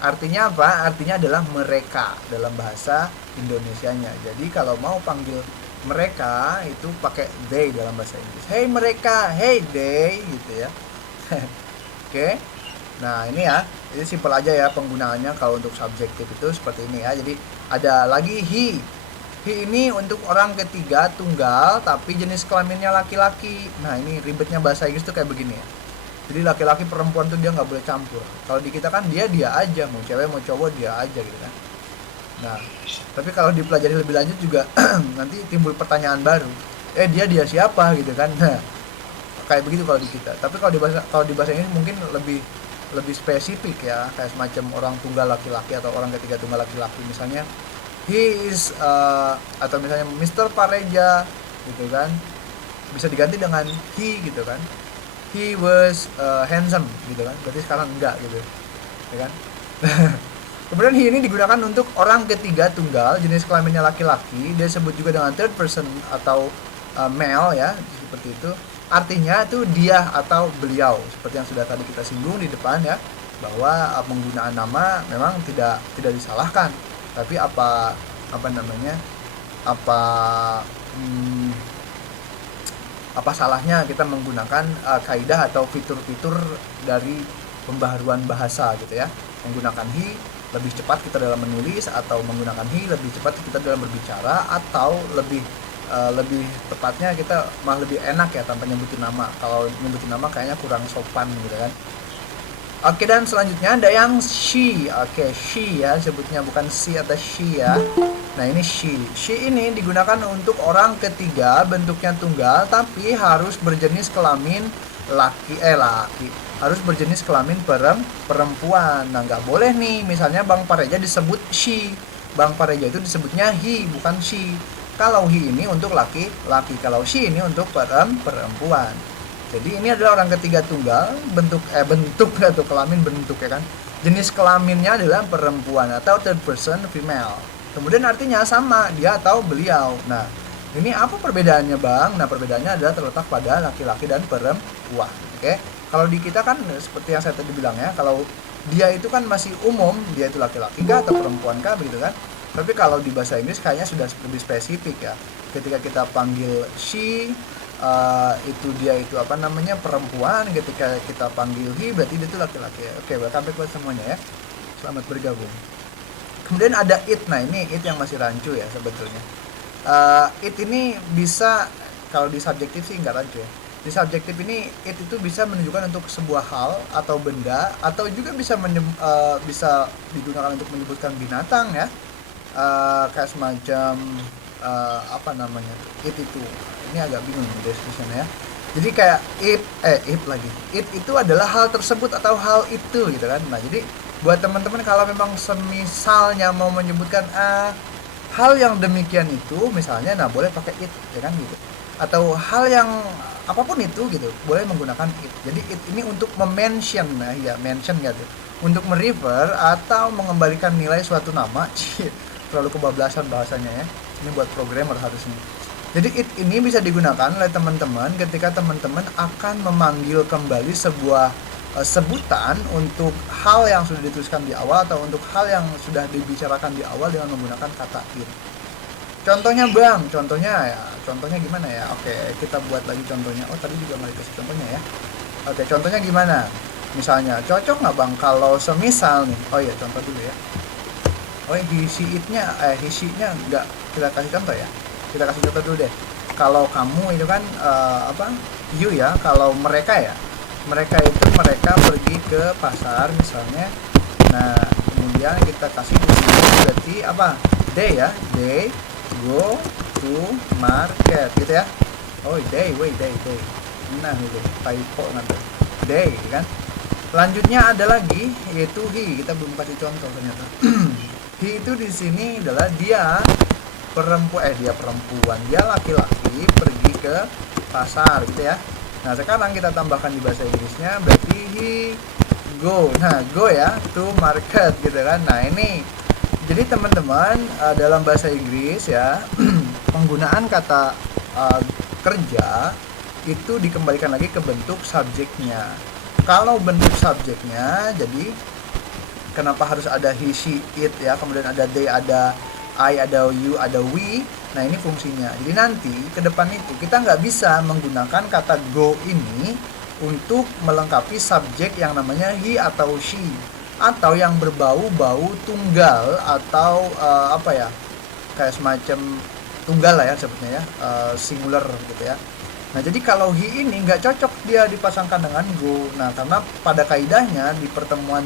Artinya apa? Artinya adalah mereka dalam bahasa Indonesianya. Jadi kalau mau panggil mereka itu pakai they dalam bahasa Inggris. Hey mereka, hey they gitu ya. Oke. Nah, ini ya. Ini simpel aja ya penggunaannya kalau untuk subjektif itu seperti ini ya. Jadi ada lagi he. He ini untuk orang ketiga tunggal tapi jenis kelaminnya laki-laki. Nah ini ribetnya bahasa Inggris tuh kayak begini ya. Jadi laki-laki perempuan tuh dia nggak boleh campur. Kalau di kita kan dia aja, mau cewek mau cowok dia aja gitu kan. Nah tapi kalau dipelajari lebih lanjut juga nanti timbul pertanyaan baru. Dia siapa gitu kan. Nah kayak begitu kalau di kita. Tapi kalau di bahasa Inggris mungkin lebih spesifik ya, kayak semacam orang tunggal laki-laki atau orang ketiga tunggal laki-laki. Misalnya he is atau misalnya Mr. Pareja gitu kan, bisa diganti dengan he gitu kan. he was handsome gitu kan, berarti sekarang enggak gitu ya kan. Kemudian he ini digunakan untuk orang ketiga tunggal, jenis kelaminnya laki-laki, dia sebut juga dengan third person atau male ya, seperti itu. Artinya itu dia atau beliau, seperti yang sudah tadi kita singgung di depan ya, bahwa penggunaan nama memang tidak disalahkan, tapi apa namanya, apa salahnya kita menggunakan kaidah atau fitur-fitur dari pembaharuan bahasa gitu ya, menggunakan he lebih cepat kita dalam menulis, atau menggunakan he lebih cepat kita dalam berbicara, atau lebih tepatnya kita malah lebih enak ya tanpa nyebutin nama. Kalau nyebutin nama kayaknya kurang sopan gitu kan. Oke, dan selanjutnya ada yang she. Oke, she ya sebutnya, bukan she atau she ya. Nah ini she. She ini digunakan untuk orang ketiga, bentuknya tunggal, tapi harus berjenis kelamin laki, harus berjenis kelamin perempuan. Nah nggak boleh nih, misalnya Bang Pareja disebut she, Bang Pareja itu disebutnya he, bukan she. Kalau he ini untuk laki-laki, kalau she ini untuk perempuan. Jadi ini adalah orang ketiga tunggal, bentuk atau kelamin bentuk ya kan. Jenis kelaminnya adalah perempuan atau third person female. Kemudian artinya sama, dia atau beliau. Nah, ini apa perbedaannya Bang? Nah, perbedaannya adalah terletak pada laki-laki dan perempuan. Oke. Kalau di kita kan seperti yang saya tadi bilang ya, kalau dia itu kan masih umum, dia itu laki-laki kah atau perempuan kah begitu kan. Tapi kalau di bahasa Inggris kayaknya sudah lebih spesifik ya. Ketika kita panggil she, itu dia itu apa namanya perempuan, ketika kita panggil he berarti dia itu laki-laki. Oke, welcome back buat semuanya ya. Selamat bergabung. Kemudian ada it. Nah, ini it yang masih rancu ya sebetulnya. It ini bisa, kalau di subjektif sih nggak rancu ya. Di subjektif ini it itu bisa menunjukkan untuk sebuah hal atau benda, atau juga bisa bisa digunakan untuk menyebutkan binatang ya. Kayak semacam apa namanya, it itu, ini agak bingung deskripsinya ya. Jadi kayak it itu adalah hal tersebut atau hal itu gitu kan. Nah jadi buat teman-teman kalau memang semisalnya mau menyebutkan hal yang demikian itu misalnya, nah boleh pakai it ya kan gitu. Atau hal yang apapun itu gitu, boleh menggunakan it. Jadi it ini untuk mention, nah ya mention gitu, untuk merefer atau mengembalikan nilai suatu nama. Terlalu kebablasan bahasanya ya. Ini buat programmer harusnya. Jadi it ini bisa digunakan oleh teman-teman ketika teman-teman akan memanggil kembali sebuah sebutan untuk hal yang sudah dituliskan di awal, atau untuk hal yang sudah dibicarakan di awal dengan menggunakan kata it. Contohnya Bang, contohnya gimana ya? Oke, kita buat lagi contohnya. Oh tadi juga mau dikasih contohnya ya. Oke, contohnya gimana? Misalnya, cocok nggak Bang kalau semisal nih? Oh iya, contoh dulu ya. Oh he she-nya nggak kita kasih contoh ya. Kita kasih contoh dulu deh. Kalau kamu itu kan you ya. Kalau mereka ya, mereka pergi ke pasar misalnya. Nah kemudian kita kasih di sini berarti apa? They ya, they go to market gitu ya. Oh they. Nah itu typo nanti. They kan. Selanjutnya ada lagi yaitu he. Kita belum kasih contoh ternyata. He itu di sini adalah dia perempuan, dia laki-laki pergi ke pasar gitu ya. Nah sekarang kita tambahkan di bahasa Inggrisnya berarti he go. Nah go ya to market gitu kan. Nah ini jadi teman-teman dalam bahasa Inggris ya penggunaan kata kerja itu dikembalikan lagi ke bentuk subjeknya. Kalau bentuk subjeknya, jadi kenapa harus ada he, she, it ya, kemudian ada they, ada I, ada you, ada we. Nah ini fungsinya. Jadi nanti ke depan itu kita nggak bisa menggunakan kata go ini untuk melengkapi subjek yang namanya he atau she, atau yang berbau-bau tunggal atau apa ya, kayak semacam tunggal lah ya sebutnya ya, singular gitu ya. Nah jadi kalau he ini nggak cocok dia dipasangkan dengan go. Nah karena pada kaidahnya di pertemuan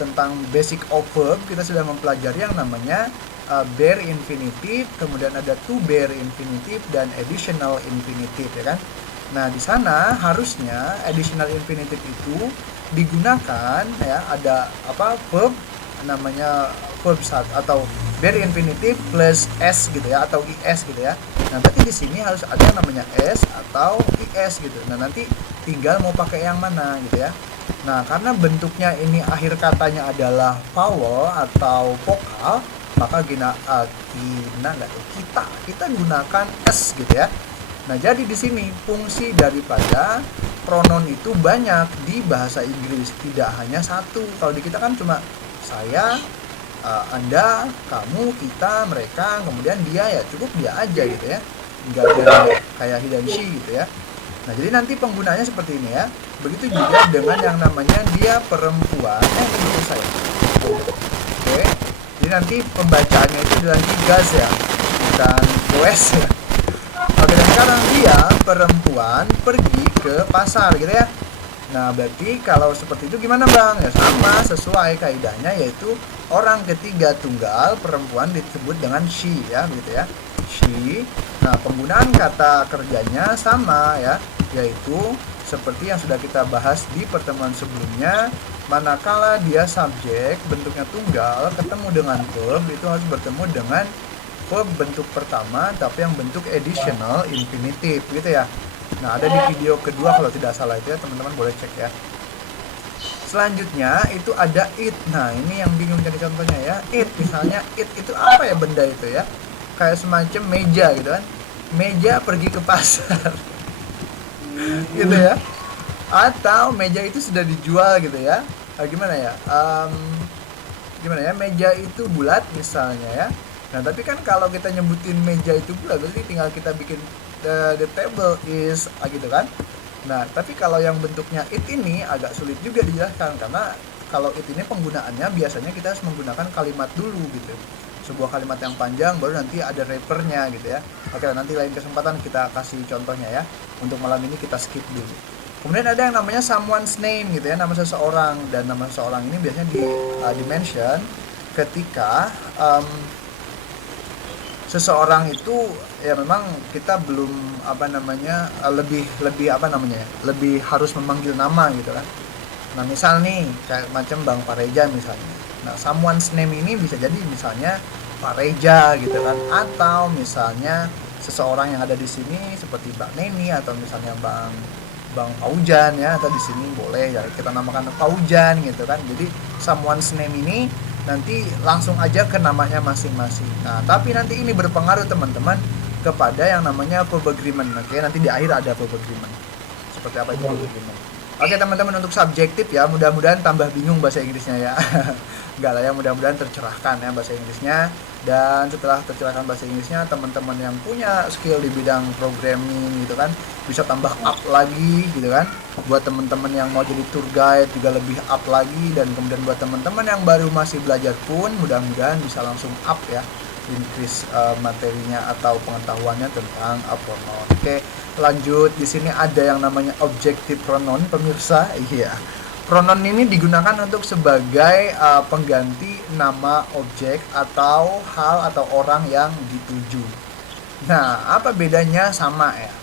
tentang basic of verb kita sudah mempelajari yang namanya bare infinitive, kemudian ada to bare infinitive dan additional infinitive ya kan. Nah di sana harusnya additional infinitive itu digunakan ya, ada apa verb namanya verb atau bare infinitive plus s gitu ya, atau is gitu ya. Nah berarti di sini harus ada yang namanya s atau is gitu. Nah nanti tinggal mau pakai yang mana gitu ya. Nah, karena bentuknya ini akhir katanya adalah vowel atau vokal, maka kita gunakan s gitu ya. Nah, jadi di sini fungsi daripada pronoun itu banyak di bahasa Inggris, tidak hanya satu. Kalau di kita kan cuma saya, Anda, kamu, kita, mereka, kemudian dia, ya cukup dia aja gitu ya. Enggak ada kayak he dan she gitu ya. Nah, jadi nanti penggunaannya seperti ini ya. Begitu juga dengan yang namanya dia perempuan. Ini saya. Oke. Jadi nanti pembacaannya itu adalah he does ya, bukan goes ya. Oke, dan sekarang dia perempuan pergi ke pasar gitu ya. Nah, berarti kalau seperti itu gimana Bang? Ya sama, sesuai kaidahnya, yaitu orang ketiga tunggal perempuan disebut dengan she ya, begitu ya. She. Nah, penggunaan kata kerjanya sama ya, yaitu seperti yang sudah kita bahas di pertemuan sebelumnya, manakala dia subjek bentuknya tunggal ketemu dengan verb, itu harus bertemu dengan verb bentuk pertama tapi yang bentuk additional infinitive gitu ya. Nah, ada di video kedua kalau tidak salah itu ya, teman-teman boleh cek ya. Selanjutnya itu ada it. Nah, ini yang bingung jadi contohnya ya. It, misalnya it itu apa ya benda itu ya? Kayak semacam meja gitu kan. Meja pergi ke pasar. Gitu ya. Atau meja itu sudah dijual gitu ya. Gimana ya? Gimana ya? Meja itu bulat misalnya ya. Nah, tapi kan kalau kita nyebutin meja itu bulat, berarti tinggal kita bikin the table is gitu kan. Nah, tapi kalau yang bentuknya it ini agak sulit juga dijelaskan, karena kalau it ini penggunaannya biasanya kita harus menggunakan kalimat dulu gitu. Sebuah kalimat yang panjang baru nanti ada refernya gitu ya. Oke, nanti lain kesempatan kita kasih contohnya ya. Untuk malam ini kita skip dulu. Kemudian ada yang namanya someone's name gitu ya, nama seseorang, dan nama seseorang ini biasanya di-mention ketika seseorang itu ya memang kita belum lebih harus memanggil nama gitu kan. Nah, misal nih kayak macam Bang Pareja misalnya. Nah, someone's name ini bisa jadi misalnya Pareja gitu kan, atau misalnya seseorang yang ada di sini seperti Mbak Neni, atau misalnya Bang Paujan ya, atau di sini boleh ya kita namakan Paujan gitu kan. Jadi someone's name ini nanti langsung aja ke namanya masing-masing. Nah, tapi nanti ini berpengaruh teman-teman kepada yang namanya verb agreement. Oke, nanti di akhir ada verb agreement. Seperti apa itu verb agreement? Oke, teman-teman, untuk subjektif ya, mudah-mudahan tambah bingung bahasa Inggrisnya ya. Enggak lah ya, mudah-mudahan tercerahkan ya bahasa Inggrisnya. Dan setelah tercerahkan bahasa Inggrisnya, teman-teman yang punya skill di bidang programming gitu kan, bisa tambah up lagi gitu kan. Buat teman-teman yang mau jadi tour guide juga lebih up lagi, dan kemudian buat teman-teman yang baru masih belajar pun mudah-mudahan bisa langsung up ya, increase materinya atau pengetahuannya tentang pronoun. Oke, lanjut. Di sini ada yang namanya objective pronoun, pemirsa. Iya. Pronoun ini digunakan untuk sebagai pengganti nama objek atau hal atau orang yang dituju. Nah, apa bedanya? Sama ya.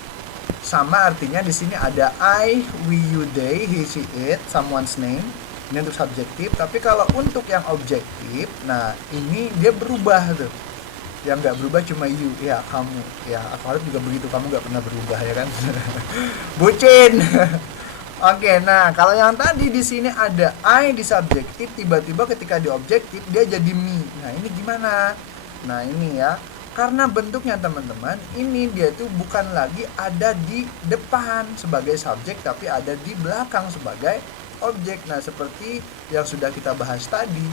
Sama artinya di sini ada I, we, you, they, he, she, it, someone's name. Ini untuk subjektif. Tapi kalau untuk yang objektif, nah ini dia berubah tuh. Yang nggak berubah cuma you, ya kamu. Ya, aku harus juga begitu. Kamu nggak pernah berubah ya kan? Bucin. Oke, nah kalau yang tadi di sini ada I di subjektif, tiba-tiba ketika di objektif dia jadi me. Nah, ini gimana? Nah, ini ya. Karena bentuknya teman-teman, ini dia tuh bukan lagi ada di depan sebagai subjek, tapi ada di belakang sebagai objek. Nah, seperti yang sudah kita bahas tadi,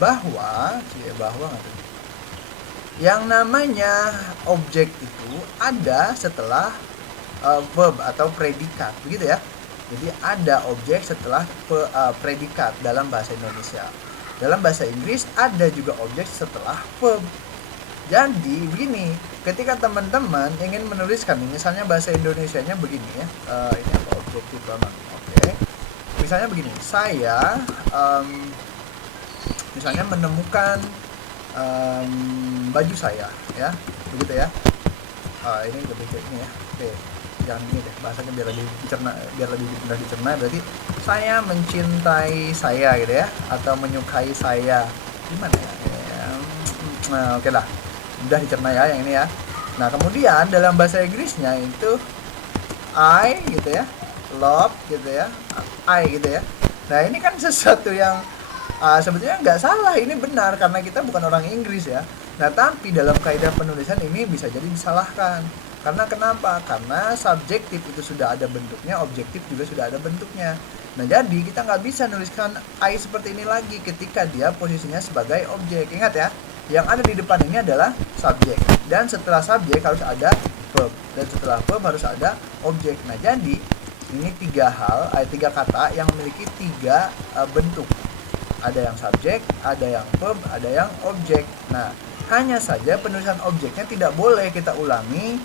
bahwa yang namanya objek itu ada setelah verb atau predikat, begitu ya. Jadi ada objek setelah predikat dalam bahasa Indonesia. Dalam bahasa Inggris ada juga objek setelah verb. Jadi begini, ketika teman-teman ingin menuliskan, misalnya bahasa Indonesianya begini ya, ini apa objektif pronoun? Oke. Misalnya begini, saya misalnya menemukan baju saya, ya, begitu ya. Ini lebih kayak ini ya. Oke. Jangan ini deh, bahasanya biar lebih mudah dicerna. Berarti saya mencintai saya gitu ya, atau menyukai saya, gimana ya? Nah, oke lah, mudah dicerna ya yang ini ya. Nah, kemudian dalam bahasa Inggrisnya itu I gitu ya, love gitu ya, I gitu ya. Nah ini kan sesuatu yang sebetulnya nggak salah, ini benar karena kita bukan orang Inggris ya. Nah tapi dalam kaidah penulisan ini bisa jadi disalahkan. Karena kenapa? Karena subjektif itu sudah ada bentuknya, objektif juga sudah ada bentuknya. Nah jadi kita nggak bisa nuliskan I seperti ini lagi ketika dia posisinya sebagai objek. Ingat ya, yang ada di depan ini adalah subjek, dan setelah subjek harus ada verb, dan setelah verb harus ada objek. Nah jadi ini tiga kata yang memiliki tiga bentuk. Ada yang subjek, ada yang verb, ada yang objek. Nah hanya saja penulisan objeknya tidak boleh kita ulangi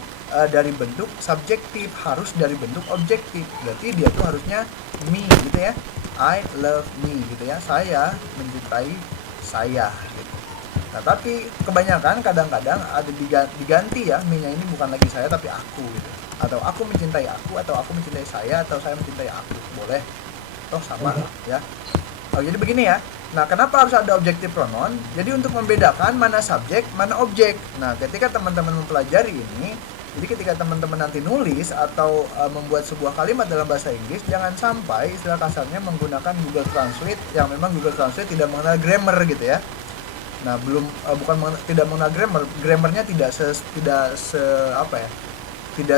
dari bentuk subjektif, harus dari bentuk objektif. Berarti dia tuh harusnya me gitu ya, I love me gitu ya, saya mencintai saya gitu. Nah tapi kebanyakan kadang-kadang ada diganti ya, me-nya ini bukan lagi saya tapi aku gitu, atau aku mencintai aku, atau aku mencintai saya, atau saya mencintai aku, boleh, toh sama ya. Oh, jadi begini ya. Nah, kenapa harus ada objektif pronoun? Jadi untuk membedakan mana subjek, mana objek. Nah, ketika teman-teman mempelajari ini, jadi ketika teman-teman nanti nulis atau membuat sebuah kalimat dalam bahasa Inggris, jangan sampai istilah kasarnya menggunakan Google Translate yang memang Google Translate tidak mengenal grammar gitu ya. Nah, tidak mengenal grammar, grammarnya tidak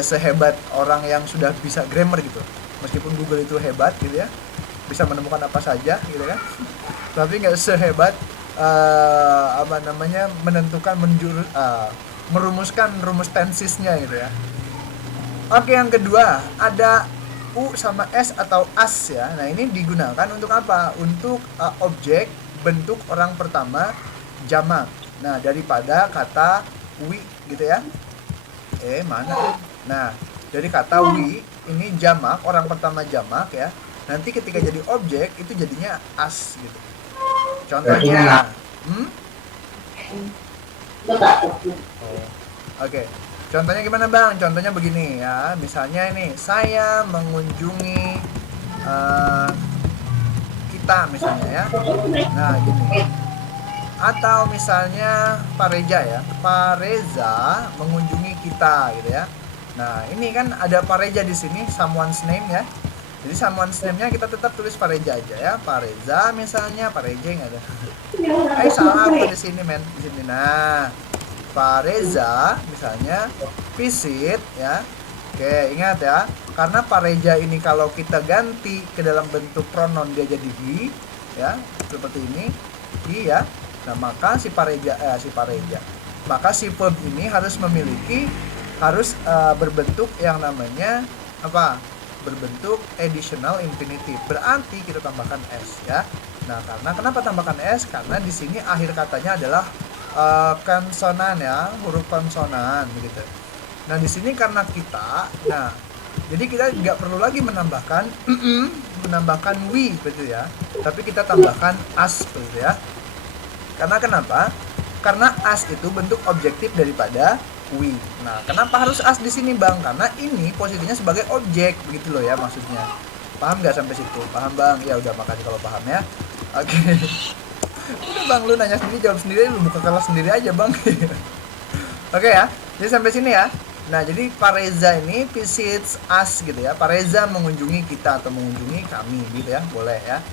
sehebat orang yang sudah bisa grammar gitu. Meskipun Google itu hebat gitu ya, bisa menemukan apa saja gitu kan, tapi nggak sehebat menentukan merumuskan rumus tensisnya gitu ya. Oke, yang kedua ada u sama s atau as ya. Nah ini digunakan untuk apa? Untuk objek bentuk orang pertama jamak. Nah daripada kata we gitu ya. Mana? Nah dari kata we ini jamak, orang pertama jamak ya. Nanti ketika jadi objek itu jadinya as gitu. Contohnya, Oke. Contohnya gimana bang? Contohnya begini ya. Misalnya ini saya mengunjungi kita misalnya ya. Nah gini. Atau misalnya Pak Reza ya. Pak Reza mengunjungi kita gitu ya. Nah ini kan ada Pak Reza di sini, someone's name ya. Jadi someone's name-nya kita tetap tulis Pak Reza aja ya. Pak Reza misalnya, Pak Reza nggak ada. Salah aku di sini men, di sini. Nah, Pak Reza misalnya visit ya. Oke, ingat ya. Karena Pak Reza ini kalau kita ganti ke dalam bentuk pronoun dia jadi he ya, seperti ini. He ya. Nah, maka si Pak Reza maka si verb ini harus berbentuk yang namanya apa? Berbentuk additional infinitive, berarti kita tambahkan s ya. Nah, kenapa tambahkan s? Karena di sini akhir katanya adalah konsonan ya, huruf konsonan begitu. Nah, di sini karena jadi kita nggak perlu lagi menambahkan we begitu ya, tapi kita tambahkan as begitu ya. Karena kenapa? Karena as itu bentuk objektif daripada we. Nah, kenapa harus as di sini bang? Karena ini posisinya sebagai objek, begitu loh ya maksudnya. Paham nggak sampai situ? Paham bang? Ya udah, makasih kalau paham ya. Oke. Udah bang, lu nanya sendiri, jawab sendiri, lu buka kelas sendiri aja bang. Oke ya. Jadi sampai sini ya. Nah, jadi Pak Reza ini visits us gitu ya. Pak Reza mengunjungi kita atau mengunjungi kami gitu ya, boleh ya.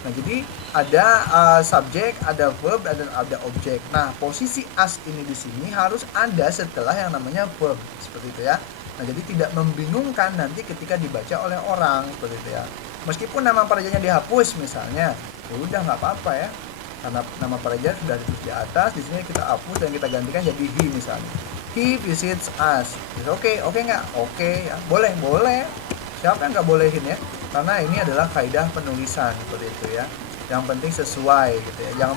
Nah, jadi ada subjek, ada verb, ada objek. Nah, posisi as ini di sini harus ada setelah yang namanya verb, seperti itu ya. Nah, jadi tidak membingungkan nanti ketika dibaca oleh orang, seperti itu ya. Meskipun nama Pak Rejanya dihapus misalnya, udah nggak apa-apa ya. Karena nama Pak Reja sudah ditulis di atas, di sini kita hapus dan kita gantikan jadi he misalnya. He visits us. Oke nggak? Oke ya. Boleh. Siapa yang nggak bolehin ya? Karena ini adalah kaidah penulisan seperti itu ya. Yang penting sesuai gitu ya.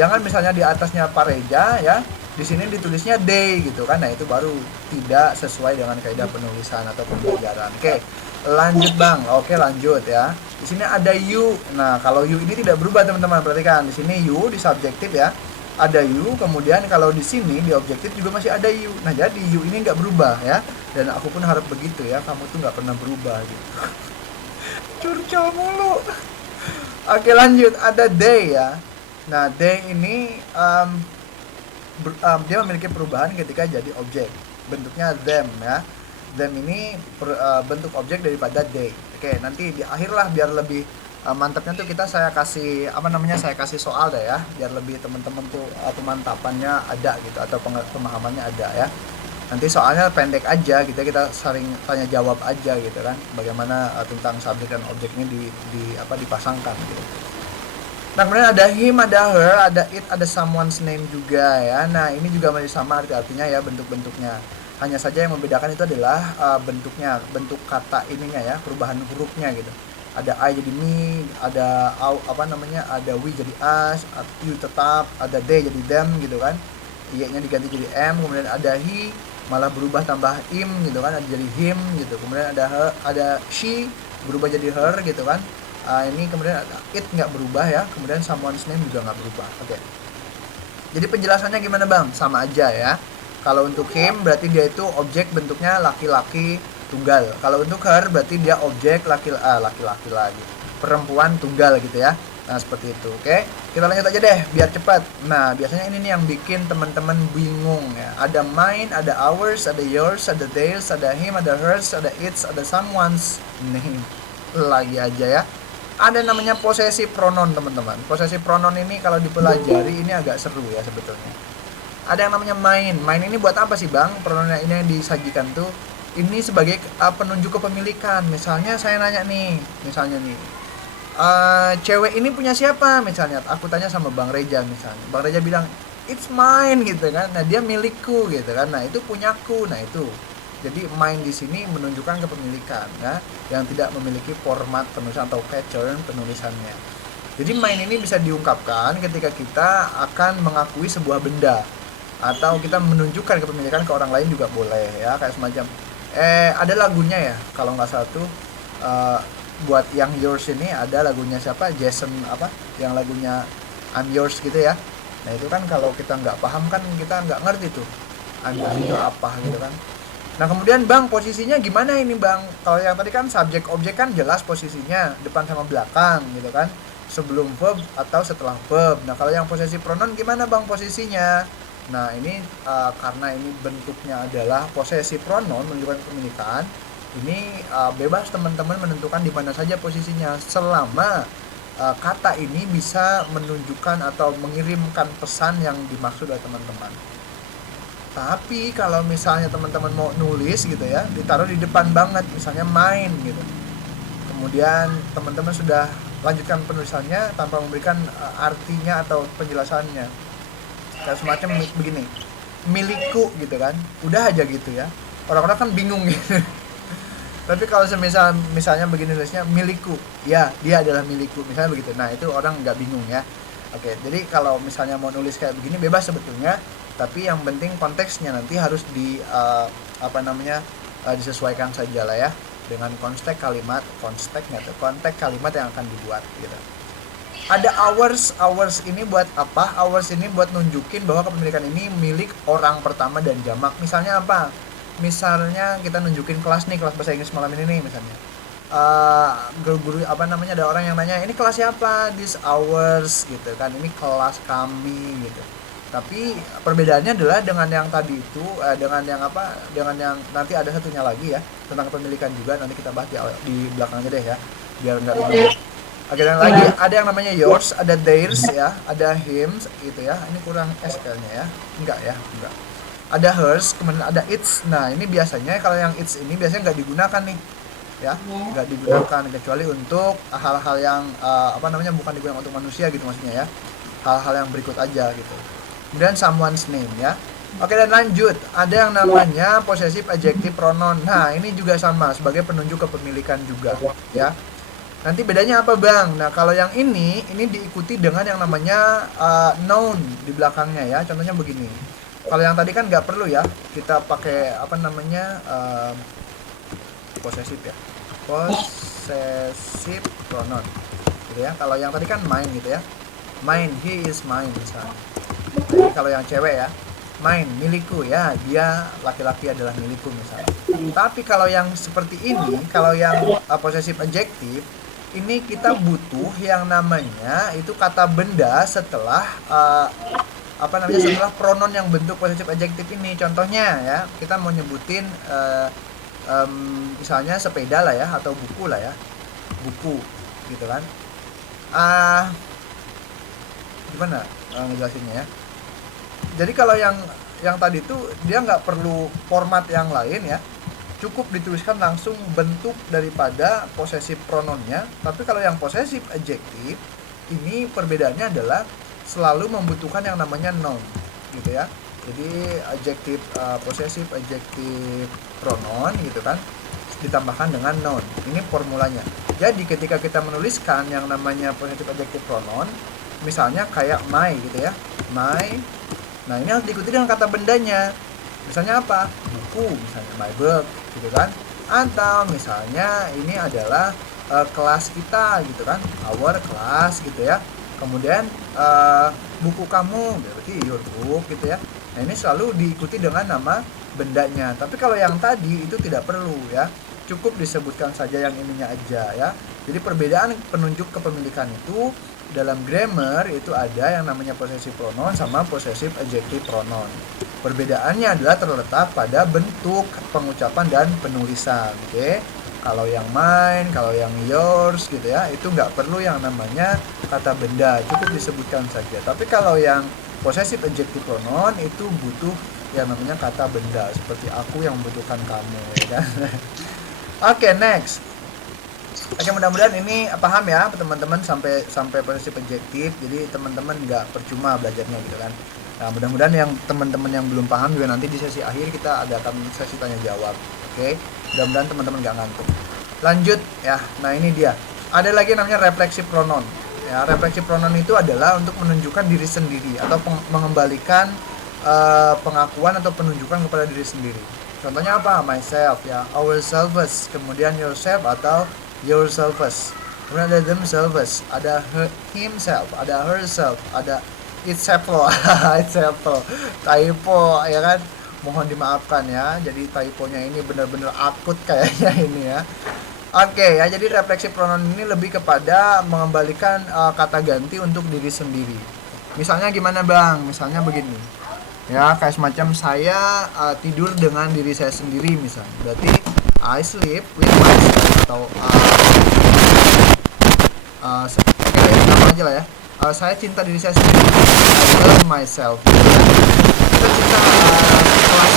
Jangan misalnya di atasnya Pak Reja ya, di sini ditulisnya they gitu kan. Nah, itu baru tidak sesuai dengan kaidah penulisan atau pembelajaran. Oke. Lanjut bang. Oke, lanjut ya. Di sini ada you. Nah, kalau you ini tidak berubah teman-teman. Perhatikan di sini you di subjektif ya. Ada you, kemudian kalau di sini di objektif juga masih ada you. Nah, jadi you ini nggak berubah ya. Dan aku pun harap begitu ya. Kamu tuh nggak pernah berubah gitu. Curcol mulu. Oke, lanjut. Ada they ya. Nah, they ini dia memiliki perubahan ketika jadi objek. Bentuknya them ya. them ini bentuk objek daripada they. Oke, nanti di akhir lah biar lebih mantapnya tuh saya kasih saya kasih soal deh ya, biar lebih teman-teman tuh pemantapannya ada gitu atau pemahamannya ada ya. Nanti soalnya pendek aja gitu, kita sering tanya jawab aja gitu kan, bagaimana tentang subjek dan objek ini dipasangkan gitu. Nah, kemudian ada him, ada her, ada it, ada someone's name juga ya. Nah, ini juga masih sama artinya ya, bentuk-bentuknya. Hanya saja yang membedakan itu adalah bentuknya, bentuk kata ininya ya, perubahan hurufnya gitu. Ada I jadi me, ada ada we jadi us, you tetap, ada they jadi them gitu kan. I-nya diganti jadi M, kemudian ada he malah berubah tambah im gitu kan, ada jadi him gitu. Kemudian ada her, ada she berubah jadi her gitu kan. Ini kemudian it nggak berubah ya, kemudian someone's name juga nggak berubah. Oke. Jadi penjelasannya gimana bang? Sama aja ya. Kalau untuk him berarti dia itu objek bentuknya laki-laki tunggal. Kalau untuk her berarti dia objek laki-laki lagi, perempuan tunggal gitu ya. Nah seperti itu. Oke, kita lanjut aja deh biar cepat. Nah biasanya ini nih yang bikin teman-teman bingung ya. Ada mine, ada ours, ada yours, ada theirs, ada him, ada hers, ada its, ada someone's name. Lagi aja ya. Ada namanya posesi pronoun teman-teman. Posesi pronoun ini kalau dipelajari ini agak seru ya sebetulnya. Ada yang namanya mine. Mine ini buat apa sih bang? Pronoun ini yang disajikan tuh ini sebagai penunjuk kepemilikan. Misalnya saya nanya nih, cewek ini punya siapa? Misalnya aku tanya sama Bang Reja misalnya. Bang Reja bilang it's mine gitu kan. Nah, dia milikku gitu kan. Nah, itu punyaku. Nah, itu. Jadi mine di sini menunjukkan kepemilikan ya, yang tidak memiliki format penulisan atau pattern penulisannya. Jadi mine ini bisa diungkapkan ketika kita akan mengakui sebuah benda atau kita menunjukkan kepemilikan ke orang lain juga boleh ya, kayak semacam ada lagunya ya kalau nggak salah tuh buat yang yours ini ada lagunya siapa, Jason yang lagunya I'm yours gitu ya. Nah itu kan kalau kita nggak paham kan kita nggak ngerti tuh I'm yours itu apa gitu kan. Nah kemudian bang posisinya gimana ini bang? Kalau yang tadi kan subjek objek kan jelas posisinya depan sama belakang gitu kan, sebelum verb atau setelah verb. Nah kalau yang posisi pronoun gimana bang posisinya? Nah ini karena ini bentuknya adalah posesi pronoun menunjukkan kepemilikan, ini bebas teman-teman menentukan di mana saja posisinya selama kata ini bisa menunjukkan atau mengirimkan pesan yang dimaksud oleh teman-teman. Tapi kalau misalnya teman-teman mau nulis gitu ya, ditaruh di depan banget, misalnya main gitu. Kemudian teman-teman sudah lanjutkan penulisannya tanpa memberikan artinya atau penjelasannya. Kayak semacam begini, milikku gitu kan, udah aja gitu ya. Orang-orang kan bingung gitu. Tapi kalau misalnya begini tulisnya milikku, ya dia adalah milikku, misalnya begitu. Nah itu orang nggak bingung ya. Oke, jadi kalau misalnya mau nulis kayak begini bebas sebetulnya, tapi yang penting konteksnya nanti harus disesuaikan saja lah ya dengan konteks kalimat yang akan dibuat gitu. Ada hours ini buat apa? Hours ini buat nunjukin bahwa kepemilikan ini milik orang pertama dan jamak. Misalnya apa? Misalnya kita nunjukin kelas nih, kelas bahasa Inggris malam ini nih misalnya. Guru ada orang yang nanya, ini kelas siapa? This hours gitu kan. Ini kelas kami gitu. Tapi perbedaannya adalah dengan yang tadi itu dengan yang nanti ada satunya lagi ya tentang kepemilikan juga, nanti kita bahas di belakangnya deh ya biar nggak bingung. Oke, dan lagi ada yang namanya yours, ada theirs ya, ada hims gitu ya. Ini kurang S kayaknya ya. Enggak. Ada hers, kemudian ada its. Nah, ini biasanya kalau yang its ini biasanya nggak digunakan nih. Ya, nggak digunakan kecuali untuk hal-hal yang bukan digunakan untuk manusia gitu maksudnya ya. Hal-hal yang berikut aja gitu. Kemudian someone's name ya. Oke, dan lanjut. Ada yang namanya possessive adjective pronoun. Nah, ini juga sama sebagai penunjuk kepemilikan juga ya. Nanti bedanya apa bang? Nah kalau yang ini diikuti dengan yang namanya noun di belakangnya ya. Contohnya begini. Kalau yang tadi kan nggak perlu ya, kita pakai possessive ya, possessive pronoun gitu ya. Kalau yang tadi kan mine gitu ya, mine, he is mine misalnya. Jadi kalau yang cewek ya, mine, milikku ya, dia laki-laki adalah milikku misalnya. Tapi kalau yang seperti ini, kalau yang possessive adjective ini kita butuh yang namanya itu kata benda setelah setelah pronoun yang bentuk possessive adjective ini. Contohnya ya, kita mau nyebutin misalnya sepeda lah ya, atau buku lah ya, buku gitu kan. Gimana ngejelasinnya ya? Jadi kalau yang tadi tuh dia nggak perlu format yang lain ya, cukup dituliskan langsung bentuk daripada possessive pronounnya. Tapi kalau yang possessive adjective ini perbedaannya adalah selalu membutuhkan yang namanya noun gitu ya. Jadi adjective possessive adjective pronoun gitu kan ditambahkan dengan noun. Ini formulanya. Jadi ketika kita menuliskan yang namanya possessive adjective pronoun, misalnya kayak my gitu ya, my. Nah ini harus diikuti dengan kata bendanya. Misalnya apa? Buku, misalnya my book gitu kan. Atau misalnya ini adalah kelas kita gitu kan, our class gitu ya. Kemudian buku kamu, berarti your book gitu ya. Nah ini selalu diikuti dengan nama bendanya. Tapi kalau yang tadi itu tidak perlu ya, cukup disebutkan saja yang ininya aja ya. Jadi perbedaan penunjuk kepemilikan itu dalam grammar itu ada yang namanya possessive pronoun sama possessive adjective pronoun. Perbedaannya adalah terletak pada bentuk pengucapan dan penulisan. Oke. Kalau yang mine, kalau yang yours gitu ya, itu nggak perlu yang namanya kata benda, cukup disebutkan saja. Tapi kalau yang possessive adjective pronoun itu butuh yang namanya kata benda, seperti aku yang membutuhkan kamu ya kan. Oke, next. Oke, mudah-mudahan ini paham ya teman-teman sampai possessive adjective. Jadi teman-teman nggak percuma belajarnya gitu kan. Nah, mudah-mudahan yang teman-teman yang belum paham juga nanti di sesi akhir kita adakan sesi tanya jawab. Oke, mudah-mudahan teman-teman nggak ngantuk. Lanjut ya. Nah, ini dia. Ada lagi namanya reflexive pronoun. Ya, reflexive pronoun itu adalah untuk menunjukkan diri sendiri atau mengembalikan pengakuan atau penunjukan kepada diri sendiri. Contohnya apa? Myself ya, ourselves, kemudian yourself atau yourselves. Kemudian ada themselves, ada himself, ada herself, ada itself loh. Itself typo ya kan. Mohon dimaafkan ya. Jadi typonya ini benar-benar akut kayaknya ini ya. Oke ya, jadi reflexive pronoun ini lebih kepada mengembalikan kata ganti untuk diri sendiri. Misalnya gimana Bang? Misalnya begini. Ya, kayak semacam saya tidur dengan diri saya sendiri misalnya. Berarti I sleep with myself atau nama aja lah ya. Saya cinta diri saya sendiri. I love myself. Kita cinta kelas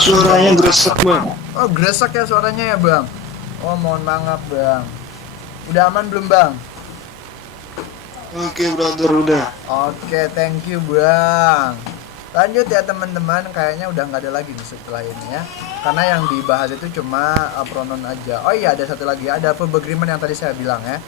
Suaranya gresek Bang. Oh, gresek ya suaranya ya Bang. Oh, mohon maaf Bang. Udah aman belum Bang? Oke brother, udah. Oke, thank you Bang. Lanjut ya teman-teman, kayaknya udah nggak ada lagi nih setelah ini ya. Karena yang dibahas itu cuma pronoun aja. Oh iya, ada satu lagi, ada verb agreement yang tadi saya bilang ya.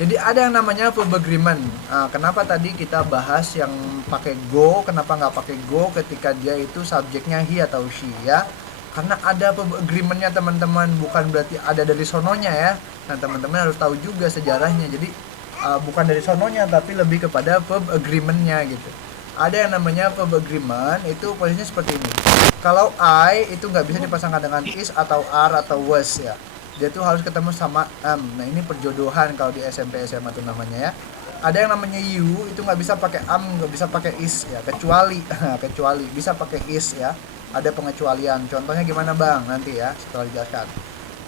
Jadi ada yang namanya verb agreement. Nah, kenapa tadi kita bahas yang pakai go, kenapa nggak pakai go ketika dia itu subjeknya he atau she ya? Karena ada verb agreementnya teman-teman, bukan berarti ada dari sononya ya. Nah teman-teman harus tahu juga sejarahnya. Jadi bukan dari sononya tapi lebih kepada verb agreementnya gitu. Ada yang namanya verb agreement, itu posisinya seperti ini. Kalau I itu nggak bisa dipasangkan dengan is atau are atau was ya. Dia tuh harus ketemu sama am. Nah ini perjodohan kalau di SMP SMA tuh namanya ya. Ada yang namanya you itu nggak bisa pakai am, nggak bisa pakai is ya, kecuali kecuali bisa pakai is ya. Ada pengecualian. Contohnya gimana Bang? Nanti ya setelah dijelaskan.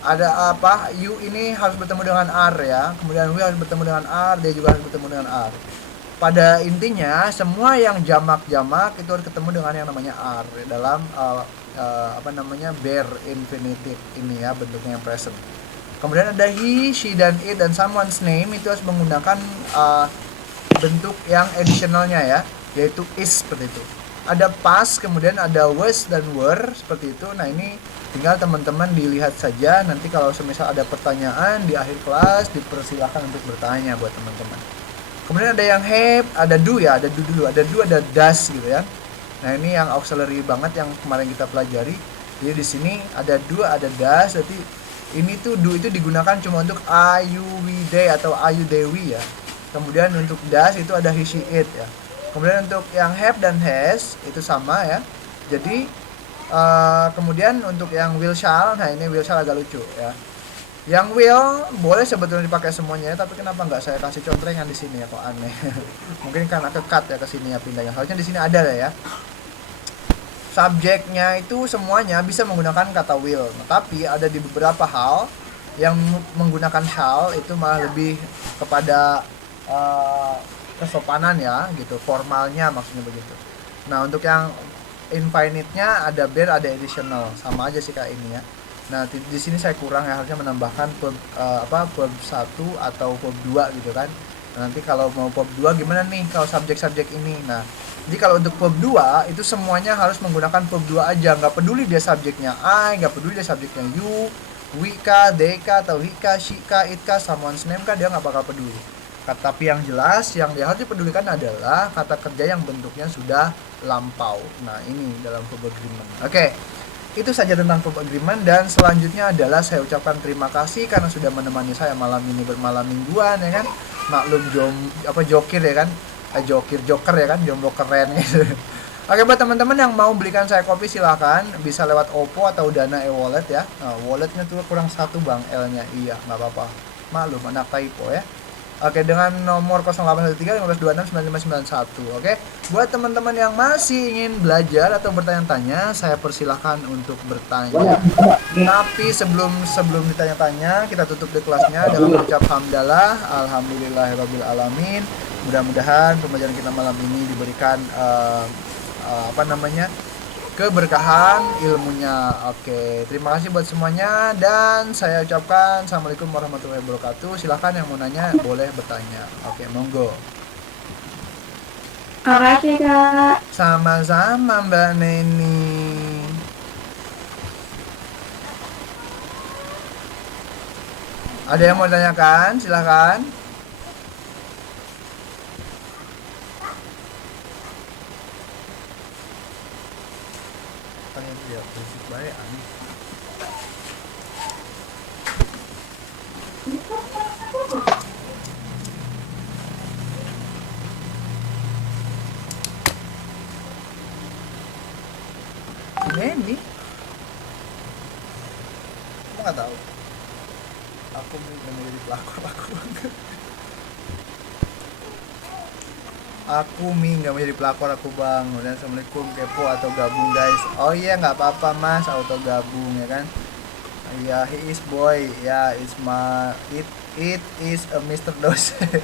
Ada apa? You ini harus bertemu dengan are ya. Kemudian we harus bertemu dengan are, dia juga harus bertemu dengan are. Pada intinya semua yang jamak-jamak itu harus ketemu dengan yang namanya are dalam bare infinitive ini ya, bentuknya yang present. Kemudian ada he, she, dan it dan someone's name itu harus menggunakan bentuk yang additionalnya ya, yaitu is seperti itu. Ada past, kemudian ada was dan were seperti itu. Nah ini tinggal teman-teman dilihat saja, nanti kalau semisal ada pertanyaan di akhir kelas dipersilakan untuk bertanya buat teman-teman. Kemudian ada yang have, ada do ya, ada do dulu, ada do, ada does gitu ya. Nah, ini yang auxiliary banget yang kemarin kita pelajari. Jadi di sini ada do, ada does. Jadi ini tuh do itu digunakan cuma untuk ayu, we, they atau ayu, dewi ya. Kemudian untuk does itu ada he, she, it ya. Kemudian untuk yang have dan has itu sama ya. Jadi kemudian untuk yang will, shall, nah ini will, shall agak lucu ya. Yang will boleh sebetulnya dipakai semuanya, tapi kenapa nggak saya kasih contrengan di sini ya, kok aneh. Mungkin karena ke-cut ya ke sini ya pindahnya. Harusnya di sini ada ya. Subjeknya itu semuanya bisa menggunakan kata will, tapi ada di beberapa hal yang menggunakan shall itu malah lebih kepada kesopanan ya gitu, formalnya maksudnya begitu. Nah, untuk yang infinite-nya ada bare, ada additional, sama aja sih kayak ini ya. Nah, di sini saya kurang ya, harusnya menambahkan verb, verb 1 atau verb 2 gitu kan. Nah, nanti kalau mau verb 2 gimana nih kalau subjek-subjek ini. Nah, jadi kalau untuk verb 2 itu semuanya harus menggunakan verb 2 aja, nggak peduli dia subjeknya I, nggak peduli dia subjeknya you, we ka, they ka, atau he ka, she ka, it ka, someone's name ka, dia nggak bakal peduli. Tapi yang jelas yang dia harus dipedulikan adalah kata kerja yang bentuknya sudah lampau. Nah, ini dalam verb agreement. Oke. Itu saja tentang verb agreement, dan selanjutnya adalah saya ucapkan terima kasih karena sudah menemani saya malam ini bermalam mingguan ya kan. Maklum jokir ya kan. Joker ya kan, jomblo keren gitu. Oke, buat teman-teman yang mau belikan saya kopi silahkan, bisa lewat Oppo atau Dana e-wallet ya. Nah, walletnya tuh kurang 1 Bang L-nya. Iya, nggak apa-apa. Maklum anak typo ya. Oke, dengan nomor 0813 1526 9591. Oke, buat teman-teman yang masih ingin belajar atau bertanya-tanya, saya persilahkan untuk bertanya. Tapi sebelum ditanya-tanya, kita tutup di kelasnya dengan ucap hamdalah, alhamdulillahirabbil alamin. Mudah-mudahan pembelajaran kita malam ini diberikan keberkahan ilmunya. Oke, terima kasih buat semuanya, dan saya ucapkan assalamualaikum warahmatullahi wabarakatuh. Silahkan yang mau nanya boleh bertanya. Oke, monggo. Makasih Kak. Sama-sama Mbak Neni. Ada yang mau tanyakan? Silahkan. Ya, berisik baik aneh. Neni? Aku nggak tahu. Aku menjadi pelakor aku. Aku nggak mau jadi pelakor aku Bang. Dan assalamualaikum, kepo atau gabung guys. Oh iya, nggak apa-apa Mas, auto gabung ya kan. Ya, he is boy ya, it is a Mr. Dosen.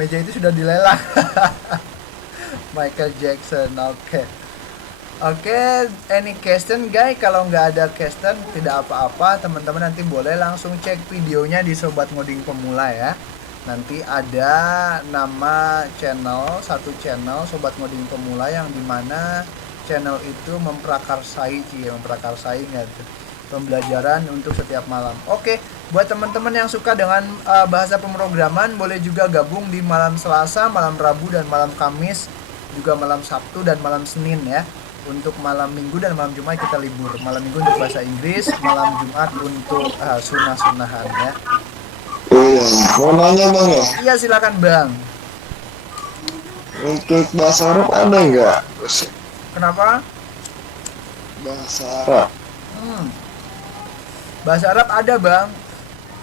Meja itu sudah dilelang. Michael Jackson. Oke, any question guys? Kalau nggak ada question tidak apa-apa, teman-teman nanti boleh langsung cek videonya di Sobat Ngoding Pemula ya. Nanti ada nama satu channel Sobat Ngoding Pemula yang dimana channel itu memprakarsai gitu, pembelajaran untuk setiap malam. Oke, buat teman-teman yang suka dengan bahasa pemrograman boleh juga gabung di malam Selasa, malam Rabu, dan malam Kamis, juga malam Sabtu dan malam Senin ya. Untuk malam Minggu dan malam Jumat kita libur. Malam Minggu untuk bahasa Inggris, malam Jumat untuk sunah-sunahan ya. Iya, mau nanya Bang ya? Iya, silakan Bang. Untuk bahasa Arab ada nggak? Kenapa? Bahasa Arab. Bahasa Arab ada Bang.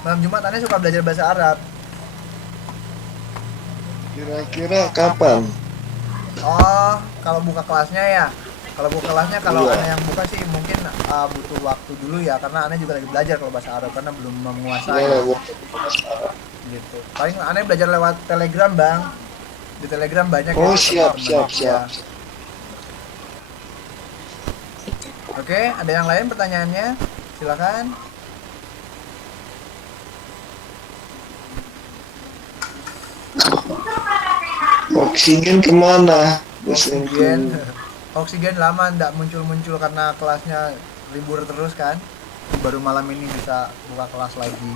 Malam Jumat aneh suka belajar bahasa Arab. Kira-kira kapan? Oh, kalau buka kelasnya ya. Kalau Iya. aneh yang buka sih mungkin butuh waktu dulu ya, karena aneh juga lagi belajar kalau bahasa Arab karena belum menguasai. Iya, Gitu. Paling aneh belajar lewat Telegram Bang. Di Telegram banyak. Oh, ya, siap. ya. Oke, ada yang lain pertanyaannya? Silakan. Oksigen kemana? Oksigen lama ndak muncul karena kelasnya libur terus kan. Baru malam ini bisa buka kelas lagi.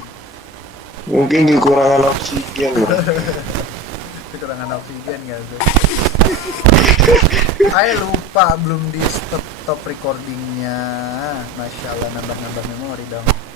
Mungkin kekurangan oksigen. Kekurangan oksigen gitu. Saya lupa belum di stop recordingnya. Masya Allah, nambah memori dong.